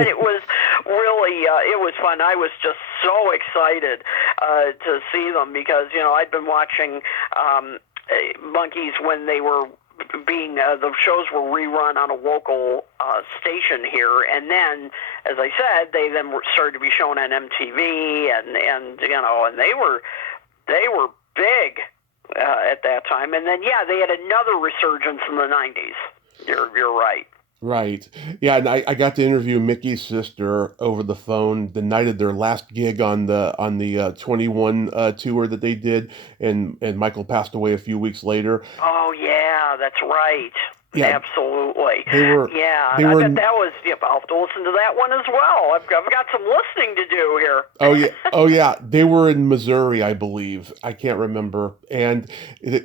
it was really it was fun. I was just so excited to see them because I'd been watching Monkees when they were being the shows were rerun on a local station here, and then, as I said, they then started to be shown on MTV, and they were big at that time, and then they had another resurgence in the 90s. You're right. Right. Yeah, and I got to interview Mickey's sister over the phone the night of their last gig on the 21 tour that they did, and Michael passed away a few weeks later. Oh yeah, that's right. Yeah, absolutely. They were. I bet that was. I'll have to listen to that one as well. I've got some listening to do here. Oh yeah. Oh yeah. They were in Missouri, I believe. I can't remember. And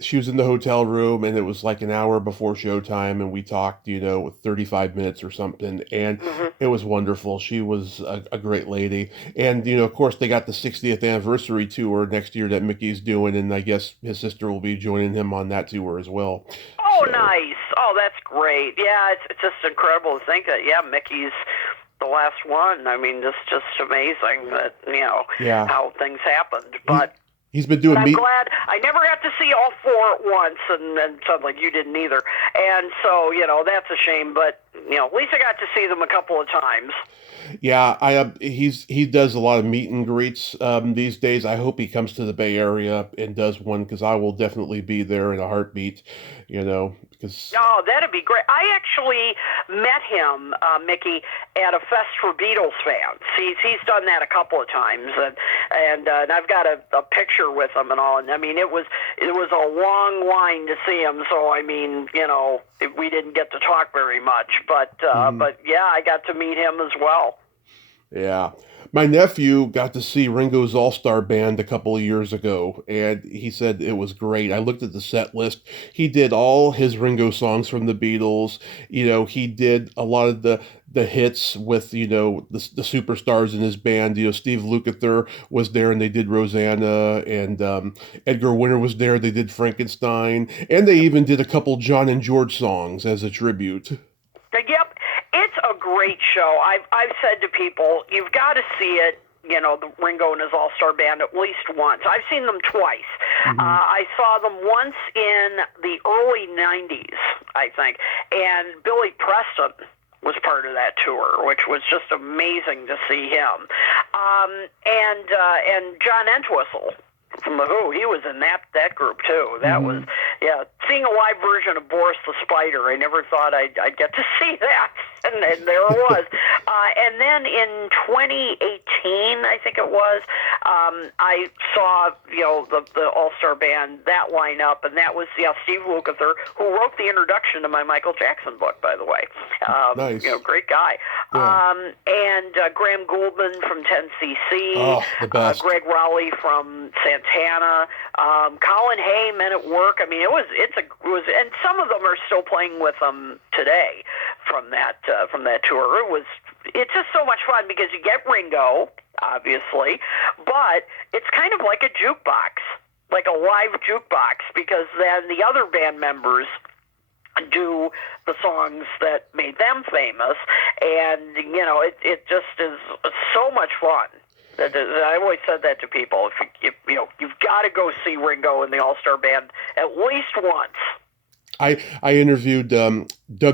she was in the hotel room, and it was like an hour before showtime, and we talked, 35 minutes or something, and it was wonderful. She was a great lady, and of course, they got the 60th anniversary tour next year that Mickey's doing, and I guess his sister will be joining him on that tour as well. Oh, so. Nice. Oh, that's great. Yeah, it's just incredible to think that, Mickey's the last one. I mean, it's just amazing that, how things happened. But he's been doing I'm glad. I never got to see all four at once, and it sounds like you didn't either. And so, that's a shame. But, at least I got to see them a couple of times. Yeah, he does a lot of meet and greets these days. I hope he comes to the Bay Area and does one, because I will definitely be there in a heartbeat, because... Oh, that'd be great. I actually met him, Mickey, at a Fest for Beatles fans. He's done that a couple of times, and I've got a picture with him and all. And I mean, it was a long line to see him. So I mean, we didn't get to talk very much, but yeah, I got to meet him as well. Yeah. My nephew got to see Ringo's All-Star Band a couple of years ago, and he said it was great. I looked at the set list. He did all his Ringo songs from the Beatles. He did a lot of the hits with, the superstars in his band. Steve Lukather was there, and they did Rosanna, and Edgar Winter was there. They did Frankenstein, and they even did a couple John and George songs as a tribute. Yep. It's a great show. I've said to people, you've got to see it, the Ringo and his All-Star Band at least once. I've seen them twice. I saw them once in the early 90s, I think, and Billy Preston was part of that tour, which was just amazing to see him. And John Entwistle from The Who, he was in that group too. That was, seeing a live version of Boris the Spider, I never thought I'd get to see that, and there it was. And then in 2018, I think it was, I saw, the All-Star Band, that lineup, and that was, Steve Lukather, who wrote the introduction to my Michael Jackson book, by the way. Nice. Great guy. Yeah. And Graham Gouldman from 10cc. Oh, the best. Greg Rowley from Santana. Colin Hay, Men at Work. I mean, it was, and some of them are still playing with them today from that tour. It's just so much fun because you get Ringo, obviously, but it's kind of like a jukebox, like a live jukebox, because then the other band members do the songs that made them famous, and it just is so much fun. I always said that to people. If you've got to go see Ringo and the All-Star Band at least once. I interviewed Doug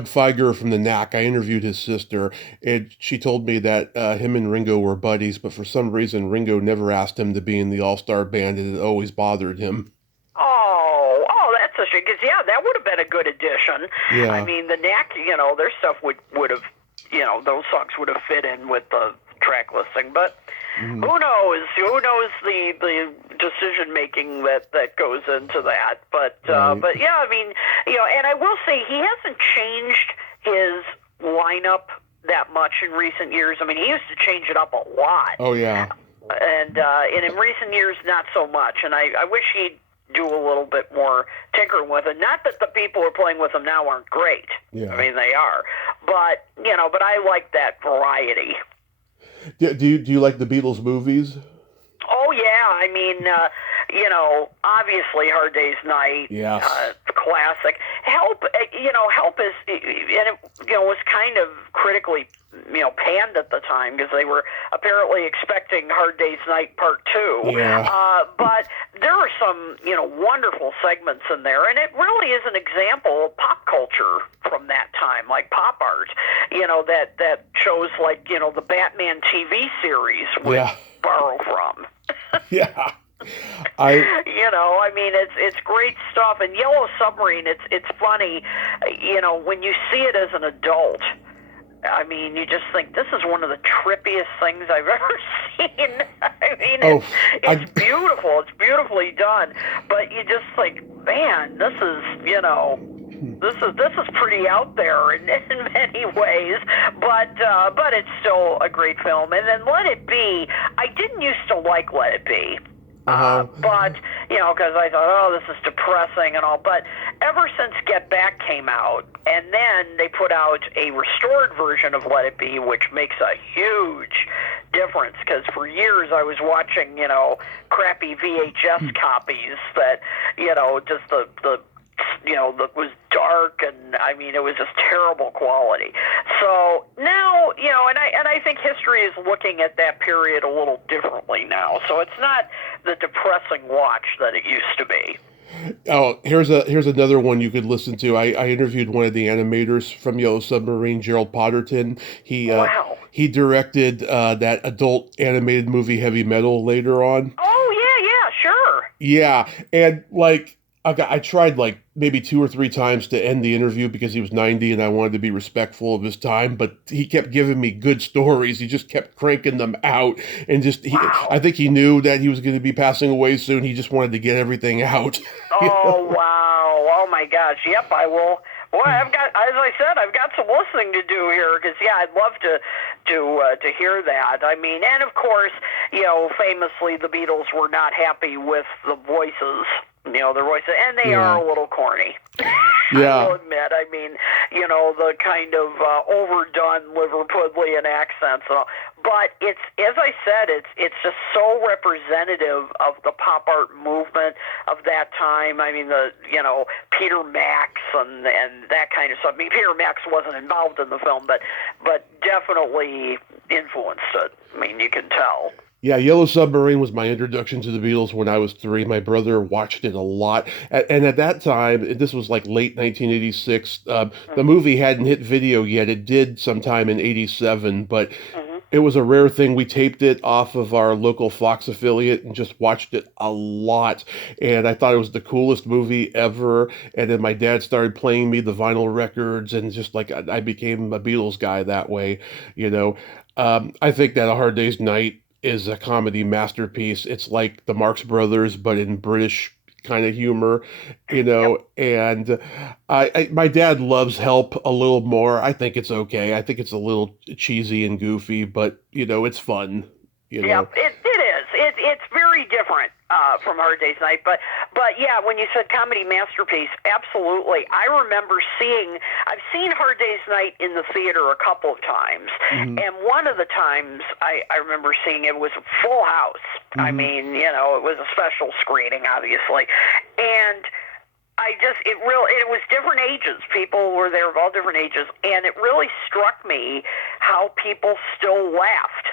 Feiger from the Knack. I interviewed his sister, and she told me that him and Ringo were buddies, but for some reason Ringo never asked him to be in the All-Star Band, and it always bothered him. Oh, that's a shame, because, that would have been a good addition. Yeah. I mean, the Knack, their stuff would have, those songs would have fit in with the track listing, but who knows? Who knows the decision making that goes into that? But yeah, I mean, and I will say he hasn't changed his lineup that much in recent years. I mean, he used to change it up a lot. Oh yeah. And in recent years, not so much. And I wish he'd do a little bit more tinkering with it. Not that the people who are playing with him now aren't great. Yeah. I mean, they are. But, but I like that variety. Do you like the Beatles movies? Oh, yeah. I mean, obviously Hard Day's Night, Yes. The classic. Help is, and it, was kind of critically, panned at the time because they were apparently expecting Hard Day's Night Part 2. Yeah. But there are some, wonderful segments in there, and it really is an example of pop culture from that time, like pop art, that shows like, the Batman TV series would borrow from. Yeah. I mean, it's great stuff. And Yellow Submarine, it's funny, when you see it as an adult. I mean, you just think this is one of the trippiest things I've ever seen. I mean, it's beautiful. It's beautifully done. But you just think, man, this is pretty out there in many ways. But it's still a great film. And then Let It Be, I didn't used to like Let It Be. But, because I thought, this is depressing and all. But ever since Get Back came out, and then they put out a restored version of Let It Be, which makes a huge difference. Because for years I was watching, crappy VHS copies that, just that was dark, and I mean, it was just terrible quality. So now, and I think history is looking at that period a little differently now. So it's not the depressing watch that it used to be. Oh, here's another one you could listen to. I interviewed one of the animators from Yellow Submarine, Gerald Potterton. He directed that adult animated movie Heavy Metal later on. Oh yeah, sure. Yeah, and like I tried like maybe 2 or 3 times to end the interview because he was 90 and I wanted to be respectful of his time, but he kept giving me good stories. He just kept cranking them out, and I think he knew that he was going to be passing away soon. He just wanted to get everything out. Oh, wow. Oh, my gosh. Yep, I will. Well, I've got some listening to do here because, I'd love to hear that. I mean, and of course, famously the Beatles were not happy with the voices. Their voices, and they are a little corny. Yeah. I will admit. I mean, the kind of overdone Liverpudlian accents and all. But it's, as I said, it's just so representative of the pop art movement of that time. I mean, Peter Max and that kind of stuff. I mean, Peter Max wasn't involved in the film, but definitely influenced it. I mean, you can tell. Yeah, Yellow Submarine was my introduction to the Beatles when I was 3. My brother watched it a lot. And at that time, this was like late 1986, the movie hadn't hit video yet. It did sometime in 87, but it was a rare thing. We taped it off of our local Fox affiliate and just watched it a lot. And I thought it was the coolest movie ever. And then my dad started playing me the vinyl records, and just like I became a Beatles guy that way, I think that A Hard Day's Night is a comedy masterpiece. It's like the Marx Brothers, but in British kind of humor, and my dad loves Help a little more. I think it's okay. I think it's a little cheesy and goofy, but, it's fun. Yeah, it is. It's very different from Hard Day's Night. But yeah, when you said comedy masterpiece, absolutely. I remember I've seen Hard Day's Night in the theater a couple of times. Mm-hmm. And one of the times I remember seeing it was a full house. Mm-hmm. I mean, it was a special screening, obviously. And it was different ages. People were there of all different ages. And it really struck me how people still laughed.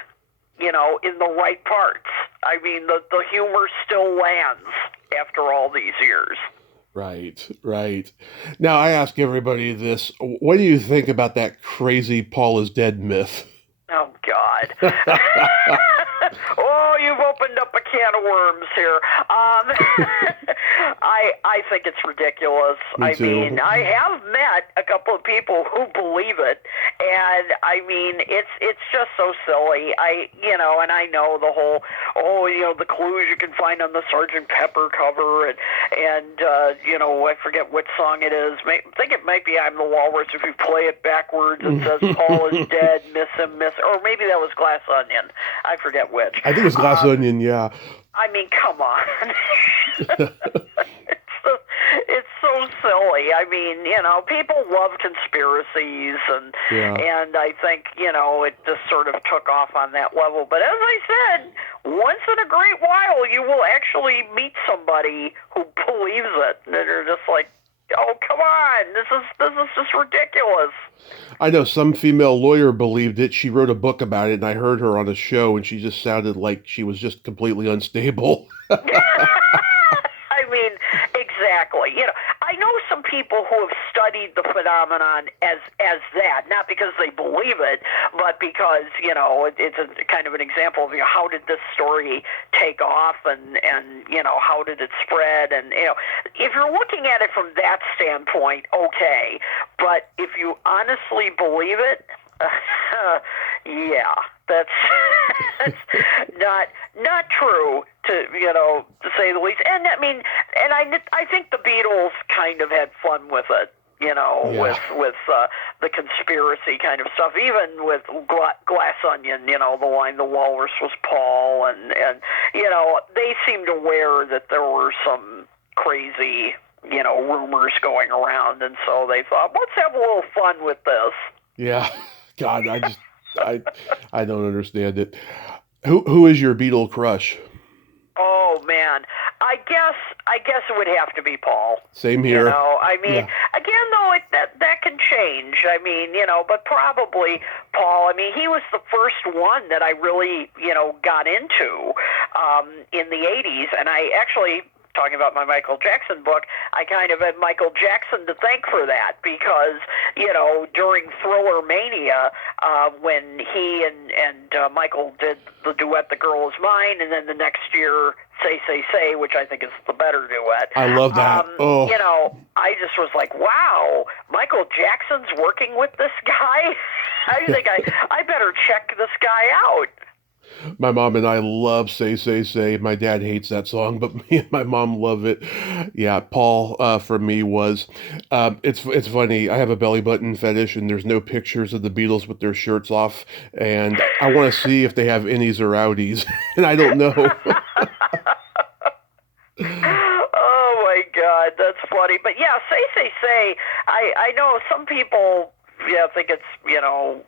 In the right parts. I mean, the humor still lands after all these years. Right. Now, I ask everybody this. What do you think about that crazy Paul is dead myth? Oh, God. Oh, you've opened up a can of worms here. I think it's ridiculous. Me too. I mean, I have met a couple of people who believe it, and I mean, it's just so silly. And I know the whole, the clues you can find on the Sgt. Pepper cover, and I forget what song it is. I think it might be I'm the Walrus. If you play it backwards, it says Paul is dead, miss him, or maybe that was Glass Onion. I forget which. I think it was Glass Onion, yeah. I mean, come on. It's so silly. I mean, people love conspiracies, and Yeah. and I think it just sort of took off on that level. But as I said, once in a great while, you will actually meet somebody who believes it, and they're just like, "Oh, come on, this is just ridiculous." I know some female lawyer believed it. She wrote a book about it, and I heard her on a show, and she just sounded like she was just completely unstable. I mean, exactly. I know some people who have studied the phenomenon as that, not because they believe it, but because it's a kind of an example of how did this story take off, and how did it spread, and if you're looking at it from that standpoint, okay, but if you honestly believe it, yeah, that's not true to say the least. And I mean, and I think the Beatles kind of had fun with it, Yeah. with the conspiracy kind of stuff. Even with Glass Onion, the line "The Walrus was Paul," and they seemed aware that there were some crazy rumors going around, and so they thought, let's have a little fun with this. Yeah. God, I don't understand it. Who is your Beatle crush? Oh man, I guess it would have to be Paul. Same here. I mean, Yeah. again though, that can change. I mean, but probably Paul. I mean, he was the first one that I really got into in the '80s, and I actually. Talking about my Michael Jackson book, I kind of had Michael Jackson to thank for that, because during Thriller Mania, when he and Michael did the duet "The Girl Is Mine," and then the next year "Say Say Say," which I think is the better duet. I love that. I just was like, wow, Michael Jackson's working with this guy. I think I better check this guy out. My mom and I love "Say Say Say." My dad hates that song, but me and my mom love it. Yeah, Paul for me was. It's funny. I have a belly button fetish, and there's no pictures of the Beatles with their shirts off, and I want to see if they have innies or outies, and I don't know. Oh my God, that's funny. But yeah, "Say Say Say." I know some people think it's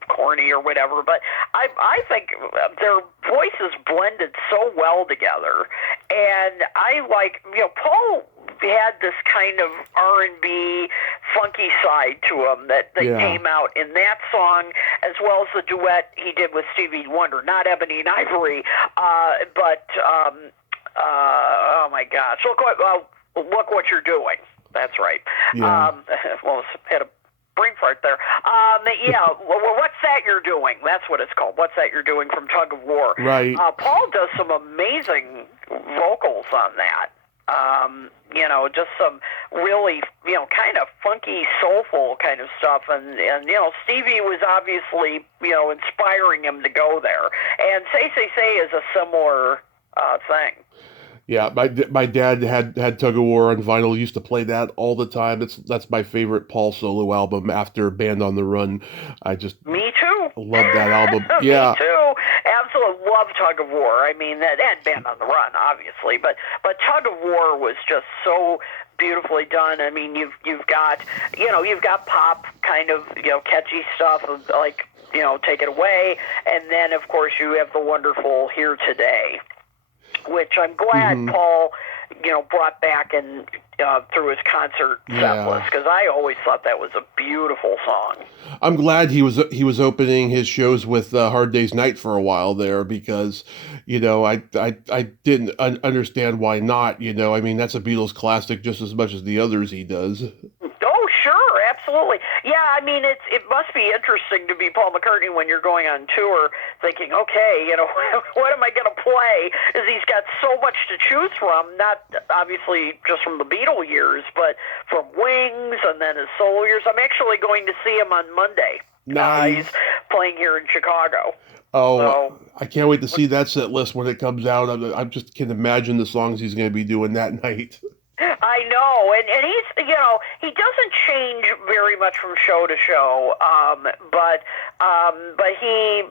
corny or whatever, but I think their voices blended so well together, and I like Paul had this kind of R&B funky side to him that Yeah. came out in that song, as well as the duet he did with Stevie Wonder, not Ebony and Ivory, but oh my gosh, look what you're doing. That's right. Yeah. Well, had a brain fart there. Well, what's that you're doing? That's what it's called. What's that you're doing from Tug of War? Right. Paul does some amazing vocals on that. Just some really, kind of funky, soulful kind of stuff. And Stevie was obviously, inspiring him to go there. And Say Say Say is a similar thing. Yeah, my dad had Tug of War on vinyl. Used to play that all the time. That's my favorite Paul solo album after Band on the Run. I just Me too. love that album. Yeah. Me too. Absolutely love Tug of War. I mean, that had Band on the Run, obviously, but Tug of War was just so beautifully done. I mean, you've got pop kind of catchy stuff of like Take It Away, and then of course you have the wonderful Here Today, which I'm glad Paul, brought back and through his concert set list, because I always thought that was a beautiful song. I'm glad he was opening his shows with Hard Day's Night for a while there, because I didn't understand why not. I mean, that's a Beatles classic just as much as the others he does. Oh, sure, absolutely. Yeah, I mean, it must be interesting to be Paul McCartney when you're going on tour, thinking, okay, what am I going to play? Because he's got so much to choose from, not obviously just from the Beatle years, but from Wings and then his solo years. I'm actually going to see him on Monday. Nice. He's playing here in Chicago. Oh, So, I can't wait to see that set list when it comes out. I just can imagine the songs he's going to be doing that night. I know, and he's, he doesn't change very much from show to show, but he,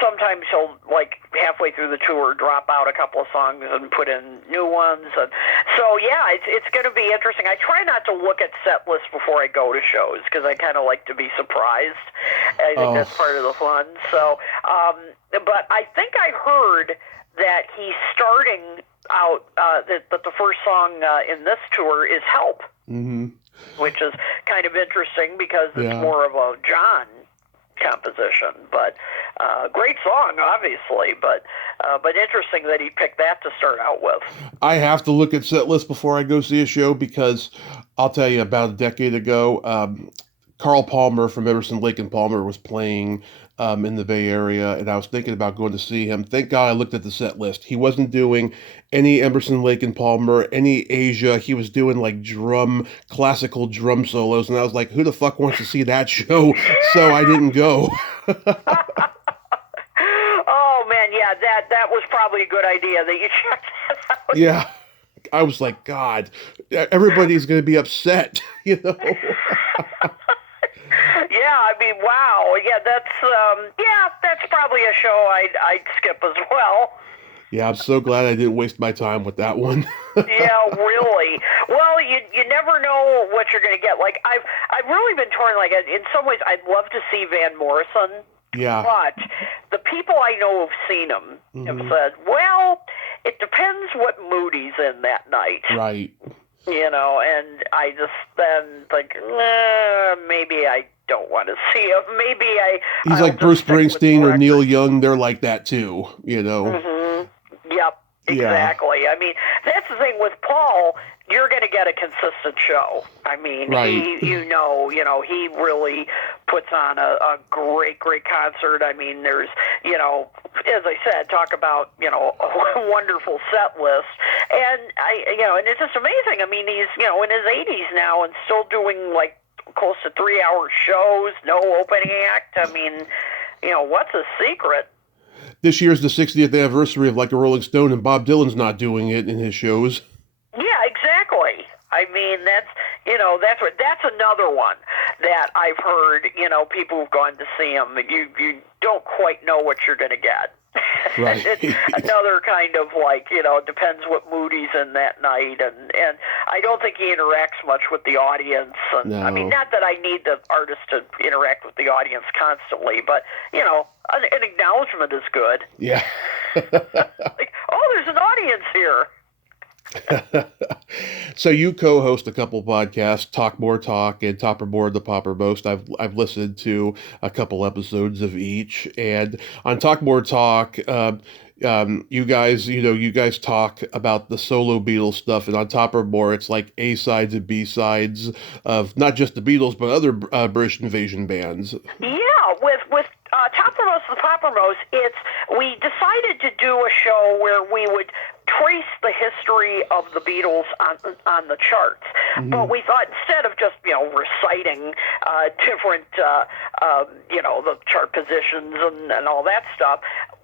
sometimes he'll, like, halfway through the tour, drop out a couple of songs and put in new ones. And so, yeah, it's going to be interesting. I try not to look at set lists before I go to shows because I kind of like to be surprised. I think that's part of the fun. So, but I think I heard that he's starting out, that the first song in this tour is Help, which is kind of interesting because it's more of a John composition, but great song, obviously, but interesting that he picked that to start out with. I have to look at set list before I go see a show because I'll tell you, about a decade ago, Carl Palmer from Emerson, Lake and Palmer was playing in the Bay Area, and I was thinking about going to see him. Thank God I looked at the set list. He wasn't doing any Emerson, Lake and Palmer, any Asia. He was doing like classical drum solos, and I was like, who the fuck wants to see that show? So I didn't go. Oh man, yeah, that was probably a good idea that you checked that out. Yeah. I was like, God, everybody's going to be upset, you know? Yeah, I mean, wow. Yeah, that's probably a show I'd skip as well. Yeah, I'm so glad I didn't waste my time with that one. Yeah, really. Well, you never know what you're going to get. Like I've really been torn. Like in some ways, I'd love to see Van Morrison. Yeah. But the people I know have seen him have said, well, it depends what mood he's in that night. Right. You know, and I just then think, maybe I don't want to see him. Maybe He's I'll like Bruce Springsteen or Neil record. Young. They're like that too, you know? Yep, exactly. Yeah. I mean, that's the thing with Paul. You're going to get a consistent show. I mean, Right. he really puts on a great concert. I mean, there's, as I said, talk about, a wonderful set list. And and it's just amazing. I mean, he's, in his 80s now and still doing like close to 3-hour shows, no opening act. I mean, what's his secret? This year's the 60th anniversary of Like a Rolling Stone, and Bob Dylan's not doing it in his shows. Yeah, exactly. I mean, that's another one that I've heard, people who've gone to see him. You don't quite know what you're going to get. Right. It's another kind of like, depends what mood he's in that night. And I don't think he interacts much with the audience. And No. I mean, not that I need the artist to interact with the audience constantly, but, an acknowledgement is good. Yeah. Like, oh, there's an audience here. So you co-host a couple podcasts, Talk More Talk and Topper Board the Popper Most. I've listened to a couple episodes of each, and on Talk More Talk, you guys talk about the solo Beatles stuff, and on Topper More, it's like A sides and B sides of not just the Beatles but other British invasion bands. Yeah, with Toppermost the Poppermost, we decided to do a show where we would trace the history of the Beatles on the charts. But we thought instead of just reciting different the chart positions and all that stuff,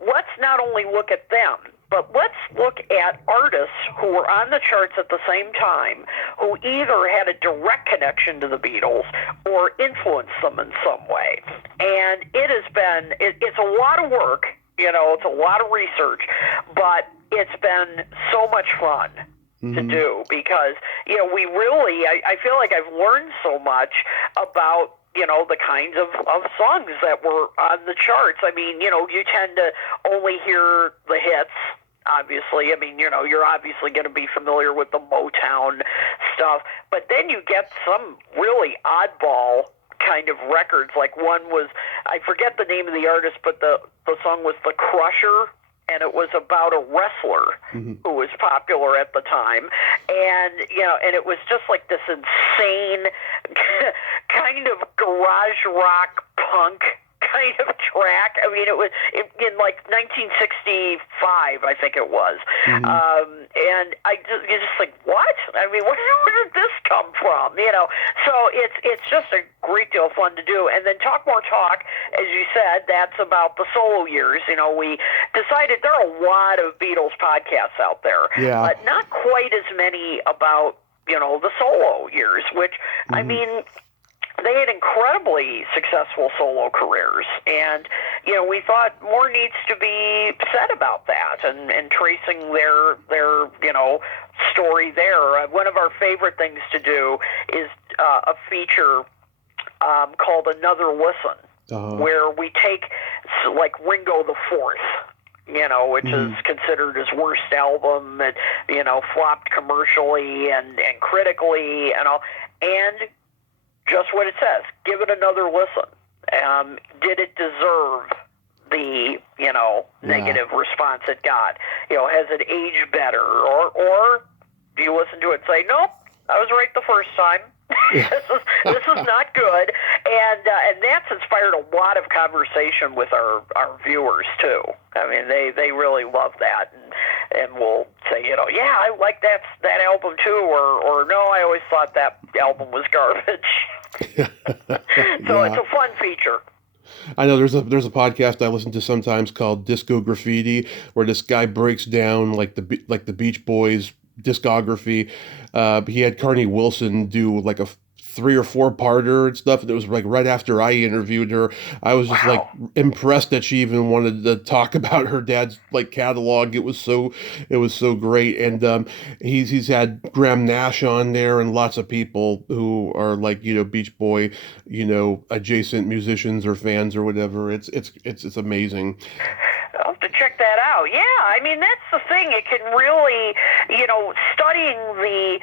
let's not only look at them, but let's look at artists who were on the charts at the same time, who either had a direct connection to the Beatles or influenced them in some way. And it's a lot of work, it's a lot of research, but it's been so much fun to do because, we really, I feel like I've learned so much about the kinds of songs that were on the charts. I mean, you tend to only hear the hits, obviously. I mean, you're obviously going to be familiar with the Motown stuff, but then you get some really oddball kind of records. Like one was, I forget the name of the artist, but the song was The Crusher, and it was about a wrestler who was popular at the time. And, and it was just like this insane kind of garage rock punk kind of track. I mean, it was in like 1965, I think it was. And you're just like, what? I mean, where did this come from? So it's just a great deal of fun to do. And then Talk More Talk, as you said, that's about the solo years. We decided there are a lot of Beatles podcasts out there, but not quite as many about, the solo years, which, I mean, they had incredibly successful solo careers, and we thought more needs to be said about that, and tracing their story there. One of our favorite things to do is a feature called Another Listen, where we take like Ringo the Fourth, which is considered his worst album, and flopped commercially and critically, and just what it says. Give it another listen. Did it deserve the negative response it got? Has it aged better, or do you listen to it and say, nope, I was right the first time? This is not good, and that's inspired a lot of conversation with our viewers too. I mean, they really love that, and will say, yeah, I like that album too, or no, I always thought that album was garbage. So it's a fun feature. I know there's a podcast I listen to sometimes called Disco Graffiti, where this guy breaks down like the Beach Boys discography. He had Carney Wilson do like a 3 or 4 parter and stuff. And it was like right after I interviewed her. I was just like impressed that she even wanted to talk about her dad's like catalog. It was so great. And he's had Graham Nash on there and lots of people who are like Beach Boy adjacent musicians or fans or whatever. It's amazing. I'll have to check that out. Yeah, I mean, that's the thing. It can really, studying the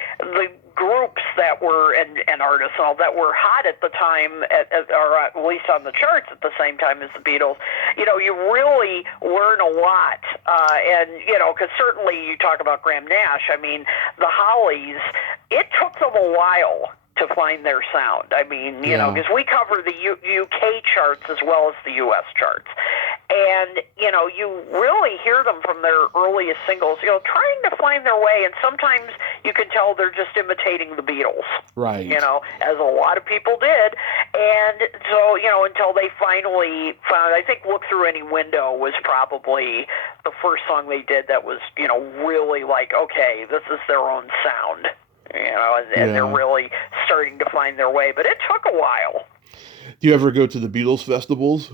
groups that were, and artists and all that were hot at the time, or at least on the charts at the same time as the Beatles, you really learn a lot. And, because certainly you talk about Graham Nash, I mean, the Hollies, it took them a while to find their sound. I mean, because we cover the UK charts as well as the US charts. And, you really hear them from their earliest singles, trying to find their way. And sometimes you can tell they're just imitating the Beatles. Right. As a lot of people did. And so, until they finally found, I think Look Through Any Window was probably the first song they did that was, really like, okay, this is their own sound. And they're really starting to find their way. But it took a while. Do you ever go to the Beatles festivals?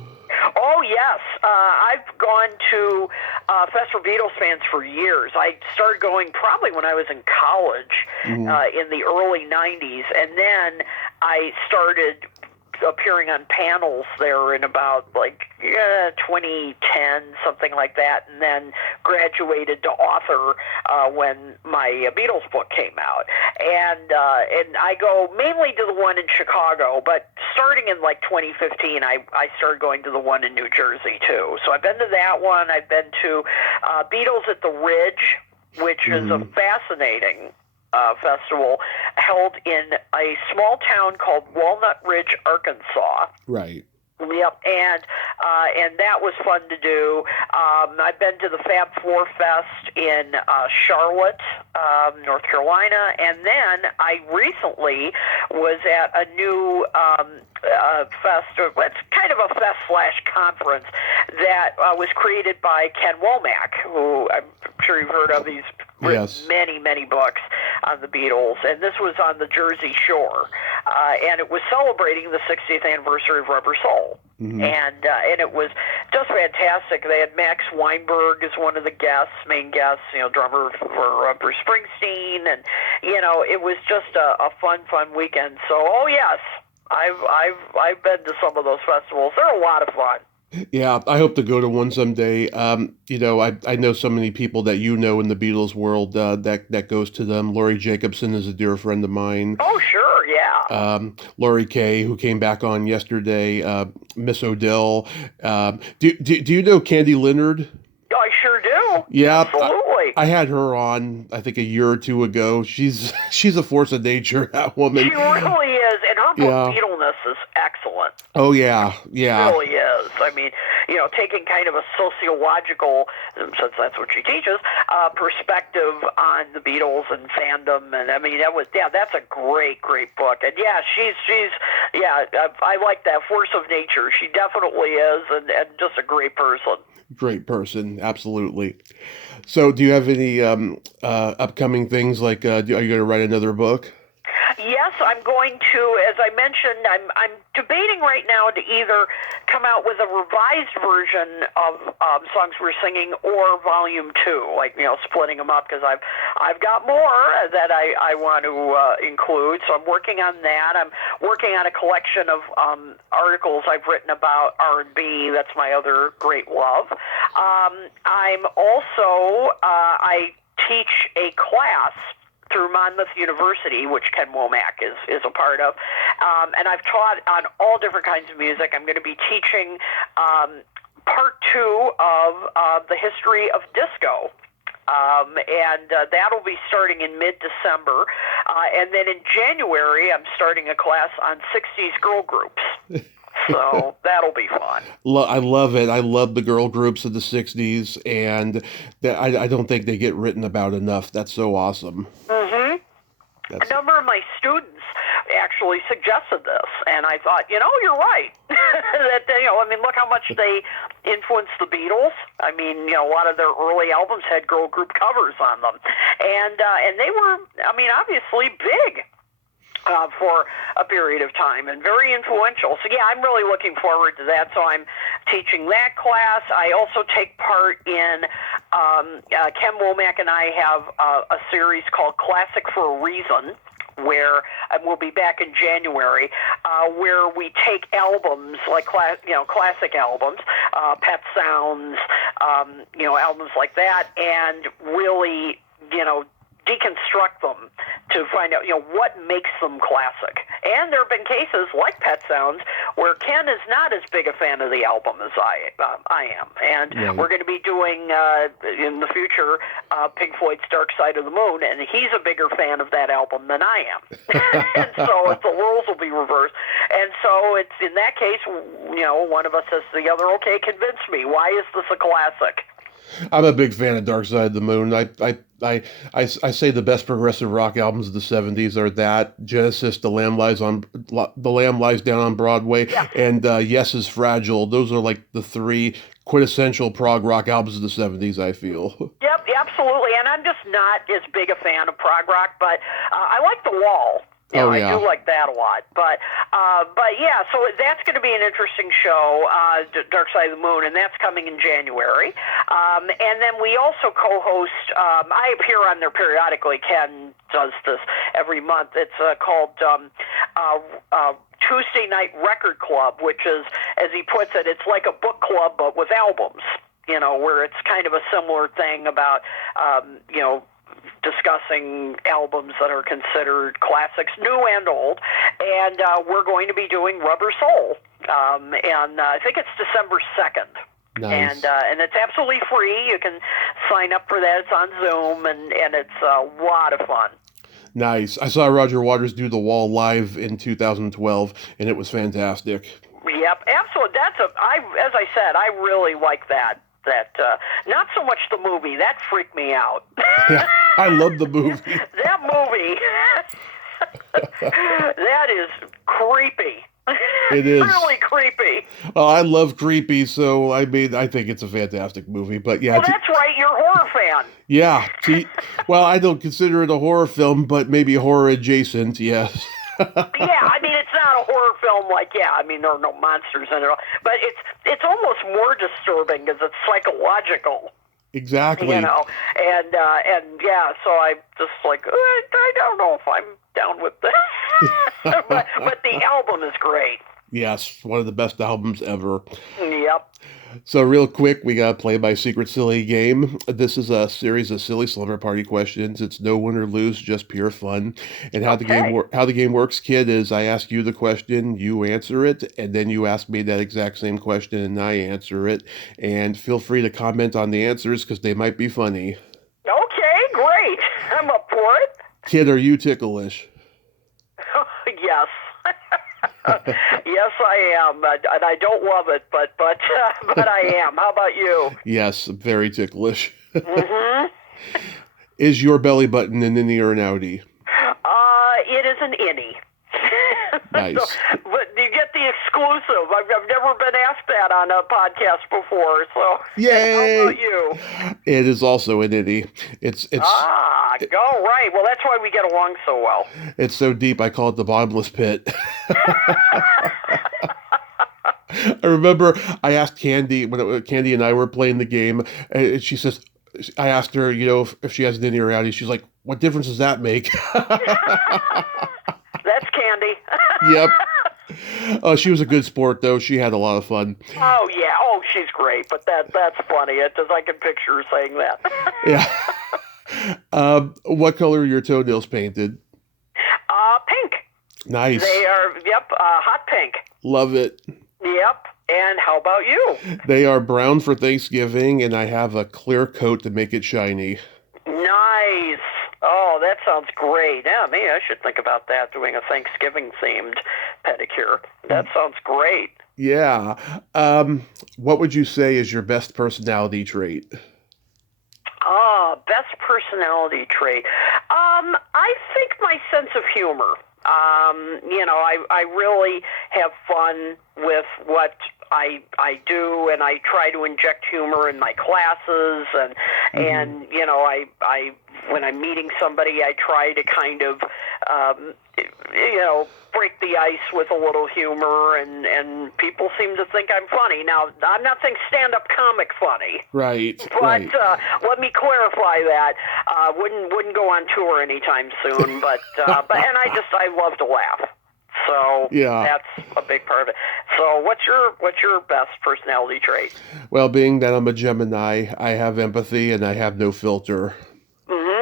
Oh, yes. I've gone to Fest for Beatles fans for years. I started going probably when I was in college in the early 90s. And then I started appearing on panels there in about 2010, something like that, and then graduated to author when my Beatles book came out. And I go mainly to the one in Chicago, but starting in 2015, I started going to the one in New Jersey too. So I've been to that one. I've been to Beatles at the Ridge, which is a fascinating festival held in a small town called Walnut Ridge, Arkansas. Right. Yep, and that was fun to do. I've been to the Fab Four Fest in Charlotte, North Carolina, and then I recently was at a new fest. It's kind of a fest/conference that was created by Ken Womack, who I'm sure you've heard of. He's written many books on the Beatles, and this was on the Jersey Shore, and it was celebrating the 60th anniversary of Rubber Soul. And it was just fantastic. They had Max Weinberg as one of the main guests, drummer for Bruce Springsteen, and it was just a fun weekend. So, oh yes, I've been to some of those festivals. They're a lot of fun. Yeah, I hope to go to one someday. I know so many people that in the Beatles world that goes to them. Laurie Jacobson is a dear friend of mine. Oh, sure, yeah. Laurie Kay, who came back on yesterday. Miss Odell. Do you know Candy Leonard? I sure do. Yeah, absolutely. I had her on, I think, a year or two ago. She's a force of nature, that woman. She really is, and her book Beatleness is excellent. Oh yeah. It really is. I mean, taking kind of a sociological, since that's what she teaches, perspective on the Beatles and fandom, and I mean that's a great book. And she's I like that force of nature. She definitely is, and just a great person. Great person, absolutely. So, do you have any upcoming things? Are you going to write another book? Yes, yes, I'm going to, as I mentioned, I'm debating right now to either come out with a revised version of songs we're singing or volume 2, like, splitting them up, because I've got more that I want to include. So I'm working on that. I'm working on a collection of articles I've written about R&B. That's my other great love. I'm also I teach a class through Monmouth University, which Ken Womack is a part of. And I've taught on all different kinds of music. I'm going to be teaching part 2 of the history of disco. And that'll be starting in mid-December. And then in January, I'm starting a class on 60s girl groups. So that'll be fun. I love it. I love the girl groups of the 60s, and I don't think they get written about enough. That's so awesome. Mm-hmm. A number of my students actually suggested this, and I thought, you're right. Look how much they influenced the Beatles. A lot of their early albums had girl group covers on them, and they were, obviously big. For a period of time, and very influential. So yeah, I'm really looking forward to that. So I'm teaching that class. I also take part in, Ken Womack and I have a series called Classic for a Reason, where we'll be back in January, where we take albums like classic albums, Pet Sounds, albums like that, and really deconstruct them to find out what makes them classic. And there have been cases like Pet Sounds where Ken is not as big a fan of the album as I am. And right. We're going to be doing in the future Pink Floyd's Dark Side of the Moon, and he's a bigger fan of that album than I am. And so the roles will be reversed. And so it's in that case, one of us says to the other, okay, convince me, why is this a classic? I'm a big fan of Dark Side of the Moon. I say the best progressive rock albums of the 70s are that, Genesis, The Lamb Lies Down on Broadway, yeah. and Yes is Fragile. Those are like the 3 quintessential prog rock albums of the 70s, I feel. Yep, absolutely. And I'm just not as big a fan of prog rock, but I like The Wall. Yeah. I do like that a lot. But yeah, so that's going to be an interesting show, Dark Side of the Moon, and that's coming in January. And then we also co-host, I appear on there periodically. Ken does this every month. It's called Tuesday Night Record Club, which is, as he puts it, it's like a book club, but with albums, where it's kind of a similar thing about, discussing albums that are considered classics, new and old, and we're going to be doing Rubber Soul, and I think it's December 2nd. Nice. And it's absolutely free. You can sign up for that. It's on Zoom, and it's a lot of fun. Nice. I saw Roger Waters do The Wall live in 2012, and it was fantastic. Yep, absolutely. As I said, I really like that. Not so much the movie. That freaked me out. Yeah, I love the movie. That movie, that is creepy. It is. Really creepy. Well, I love creepy, so I think it's a fantastic movie. But yeah. Well, that's right. You're a horror fan. Yeah. Well, I don't consider it a horror film, but maybe horror adjacent, yes. Yeah, it's not a horror film there are no monsters in it, but it's almost more disturbing because it's psychological. Exactly. And yeah, so I'm just like, I don't know if I'm down with this. but the album is great. Yes, one of the best albums ever. Yep. So real quick, we got to play my secret silly game. This is a series of silly slumber party questions. It's no win or lose, just pure fun. And how the game works, kid, is I ask you the question, you answer it, and then you ask me that exact same question, and I answer it. And feel free to comment on the answers because they might be funny. Okay, great. I'm up for it. Kid, are you ticklish? Yes. Yes, I am, and I don't love it, but I am. How about you? Yes, very ticklish. Mm-hmm. Is your belly button an innie or an outie? It is an innie. Nice. But you get the exclusive. I've never been asked that on a podcast before. So, Yay! how about you? It is also an itty. It's Go right. Well, that's why we get along so well. it's so deep. I call it the bottomless pit. I remember I asked Candy when Candy and I were playing the game, and she says, I asked her, if she has an innie or outie. She's like, "What difference does that make?" That's Candy. Yep. Oh, she was a good sport, though. She had a lot of fun. Oh yeah. Oh, she's great. But that's funny. Because I can picture her saying that. Yeah. What color are your toenails painted? Pink. Nice. They are. Yep. Hot pink. Love it. Yep. And how about you? They are brown for Thanksgiving, and I have a clear coat to make it shiny. Nice. Oh, that sounds great. Yeah, maybe I should think about that, doing a Thanksgiving-themed pedicure. That sounds great. Yeah. What would you say is your best personality trait? Best personality trait. I think my sense of humor. I really have fun with what I do, and I try to inject humor in my classes, and I when I'm meeting somebody, I try to kind of break the ice with a little humor, and people seem to think I'm funny. Now, I'm not saying stand-up comic funny, Right. but Right. let me clarify that. Wouldn't go on tour anytime soon, but I love to laugh. So Yeah. that's a big part of it. So what's your best personality trait? Well, being that I'm a Gemini, I have empathy and I have no filter.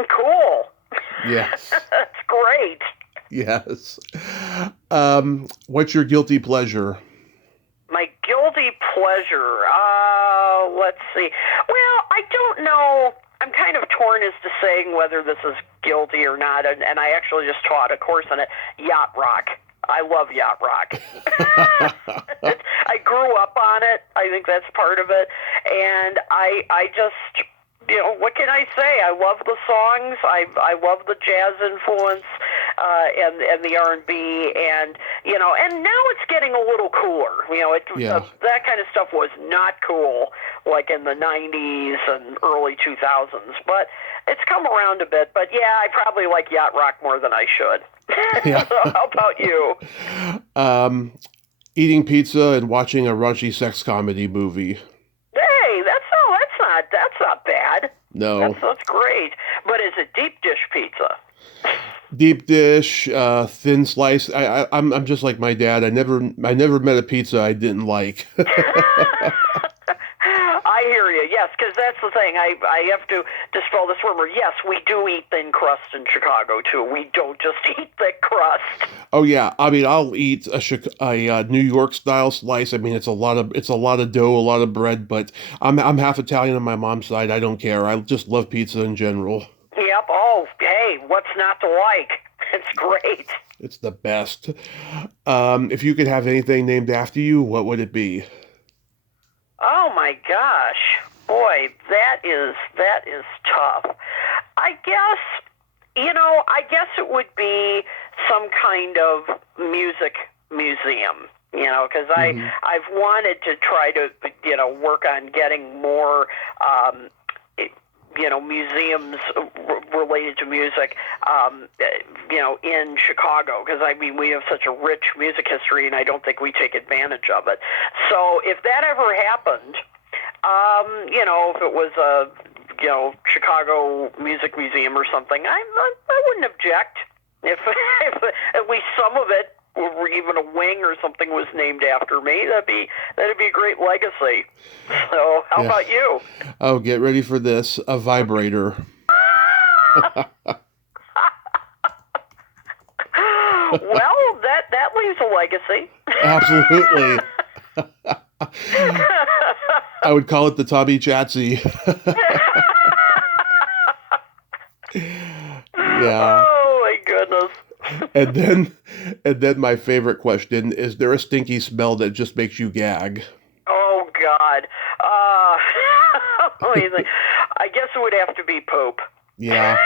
Cool. Yes. That's great. Yes. What's your guilty pleasure? My guilty pleasure. Let's see. Well, I don't know. I'm kind of torn as to saying whether this is guilty or not, and I actually just taught a course on it. Yacht rock. I love yacht rock. I grew up on it. I think that's part of it, and I just. What can I say? I love the songs. I love the jazz influence, and the R&B, and now it's getting a little cooler. That kind of stuff was not cool, like in the *90s and early 2000s, but it's come around a bit. But yeah, I probably like yacht rock more than I should. Yeah. So how about you? Eating pizza and watching a raunchy sex comedy movie. Hey, that's not bad. No. That's great. But is it deep dish pizza? Deep dish, thin slice. I'm just like my dad. I never met a pizza I didn't like. I hear you. Yes, because that's the thing. I have to dispel this rumor. Yes, we do eat thin crust in Chicago too. We don't just eat thick crust. Oh yeah, I mean I'll eat a New York style slice. I mean it's a lot of dough, a lot of bread, but I'm half Italian on my mom's side. I don't care. I just love pizza in general. Yep. Oh, hey, what's not to like? It's great. It's the best. If you could have anything named after you, what would it be? Oh my gosh, boy, that is tough. I guess it would be some kind of music museum. Because I've wanted to try to work on getting more museums related to music, in Chicago, because we have such a rich music history, and I don't think we take advantage of it. So if that ever happened, if it was a Chicago Music Museum or something, I wouldn't object if at least some of it, or even a wing or something, was named after me. That'd be a great legacy. So how about you? Oh, get ready for this. A vibrator. Well, that leaves a legacy. Absolutely. I would call it the Tommy Chatsy. Yeah. Oh my goodness. And then my favorite question, is there a stinky smell that just makes you gag? Oh God. I guess it would have to be poop. Yeah.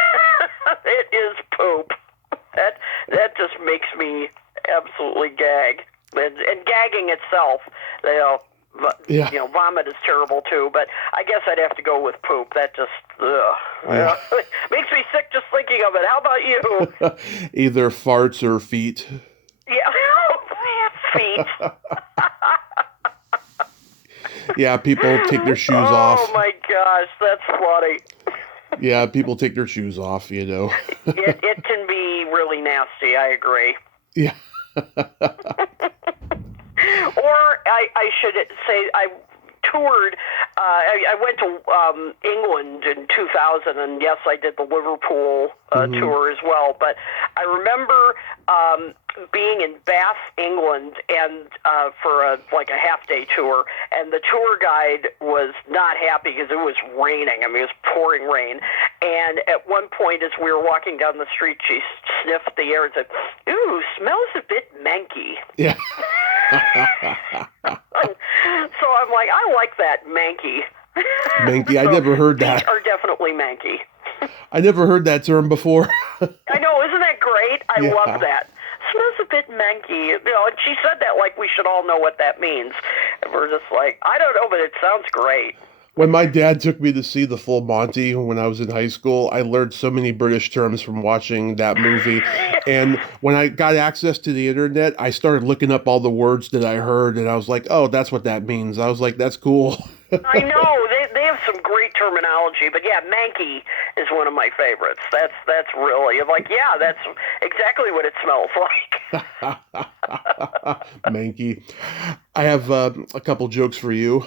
It is poop. That just makes me absolutely gag. And gagging itself, you know, Yeah. vomit is terrible too. But I guess I'd have to go with poop. That just Yeah. makes me sick just thinking of it. How about you? Either farts or feet. Yeah, feet. Yeah, people take their shoes Oh off. my gosh, that's funny. Yeah, people take their shoes off, you know. It can be really nasty. I agree. Yeah. Or I should say I toured. I went to England in 2000, and yes, I did the Liverpool tour as well. But I remember being in Bath, England, and for a half-day tour, and the tour guide was not happy because it was raining. I mean, it was pouring rain. And at one point, as we were walking down the street, she sniffed the air and said, "Ooh, smells a bit manky." Yeah. So I'm like, I like that, manky. Manky. I never heard that. Feet are definitely manky. I never heard that term before. I know, isn't that great? I Yeah. love that. Smells a bit manky. And she said that like we should all know what that means. And we're just like, I don't know, but it sounds great. When my dad took me to see The Full Monty when I was in high school, I learned so many British terms from watching that movie. And when I got access to the internet, I started looking up all the words that I heard, and I was like, oh, that's what that means. I was like, that's cool. I know, they have some great terminology, but yeah, manky is one of my favorites. That's really, I'm like, yeah, that's exactly what it smells like. Manky. I have a couple jokes for you.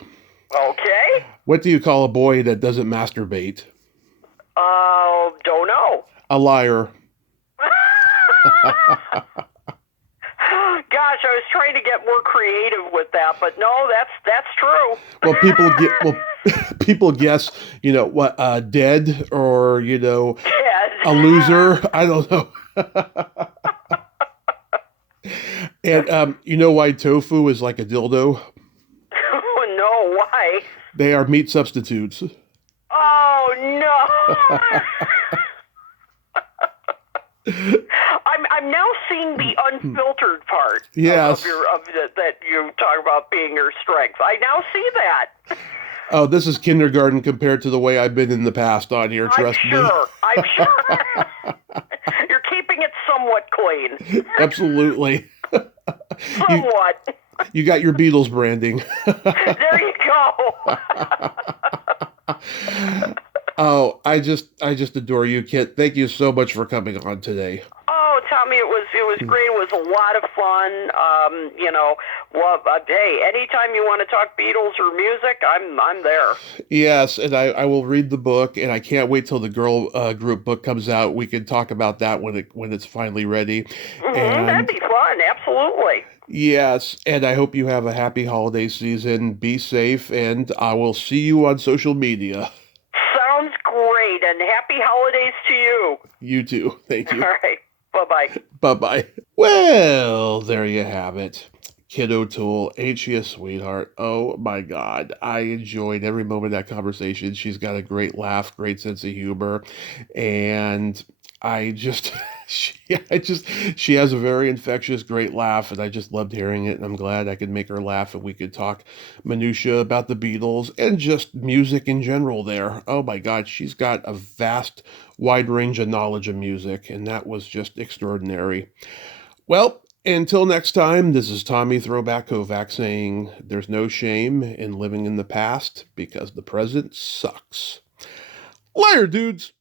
Okay. What do you call a boy that doesn't masturbate? Don't know. A liar. Gosh, I was trying to get more creative with that, but no, that's true. Well, people guess, what, dead or, Dead. a loser. I don't know. And you know why tofu is like a dildo? Oh no, why? They are meat substitutes. Oh no. I'm now seeing the unfiltered part Yes. that you talk about being your strength. I now see that. Oh, this is kindergarten compared to the way I've been in the past on here, trust me. I'm sure. You're keeping it somewhat clean. Absolutely. Somewhat. You got your Beatles branding. There you go. Oh, I just adore you, Kit. Thank you so much for coming on today. Oh, Tommy, it was great. It was a lot of fun. Hey, anytime you want to talk Beatles or music, I'm there. Yes, and I will read the book, and I can't wait till the girl group book comes out. We can talk about that when it's finally ready. Mm-hmm, that'd be fun. Absolutely. Yes, and I hope you have a happy holiday season. Be safe, and I will see you on social media. Sounds great, and happy holidays to you. You too. Thank you. All right. Bye-bye. Bye-bye. Well, there you have it. Kiddo Toole, ain't she a sweetheart? Oh my God. I enjoyed every moment of that conversation. She's got a great laugh, great sense of humor. And she has a very infectious, great laugh, and I just loved hearing it. And I'm glad I could make her laugh and we could talk minutia about the Beatles and just music in general there. Oh my God, she's got a vast, wide range of knowledge of music, and that was just extraordinary. Well, until next time, this is Tommy Throwback Kovac saying there's no shame in living in the past because the present sucks. Liar, dudes!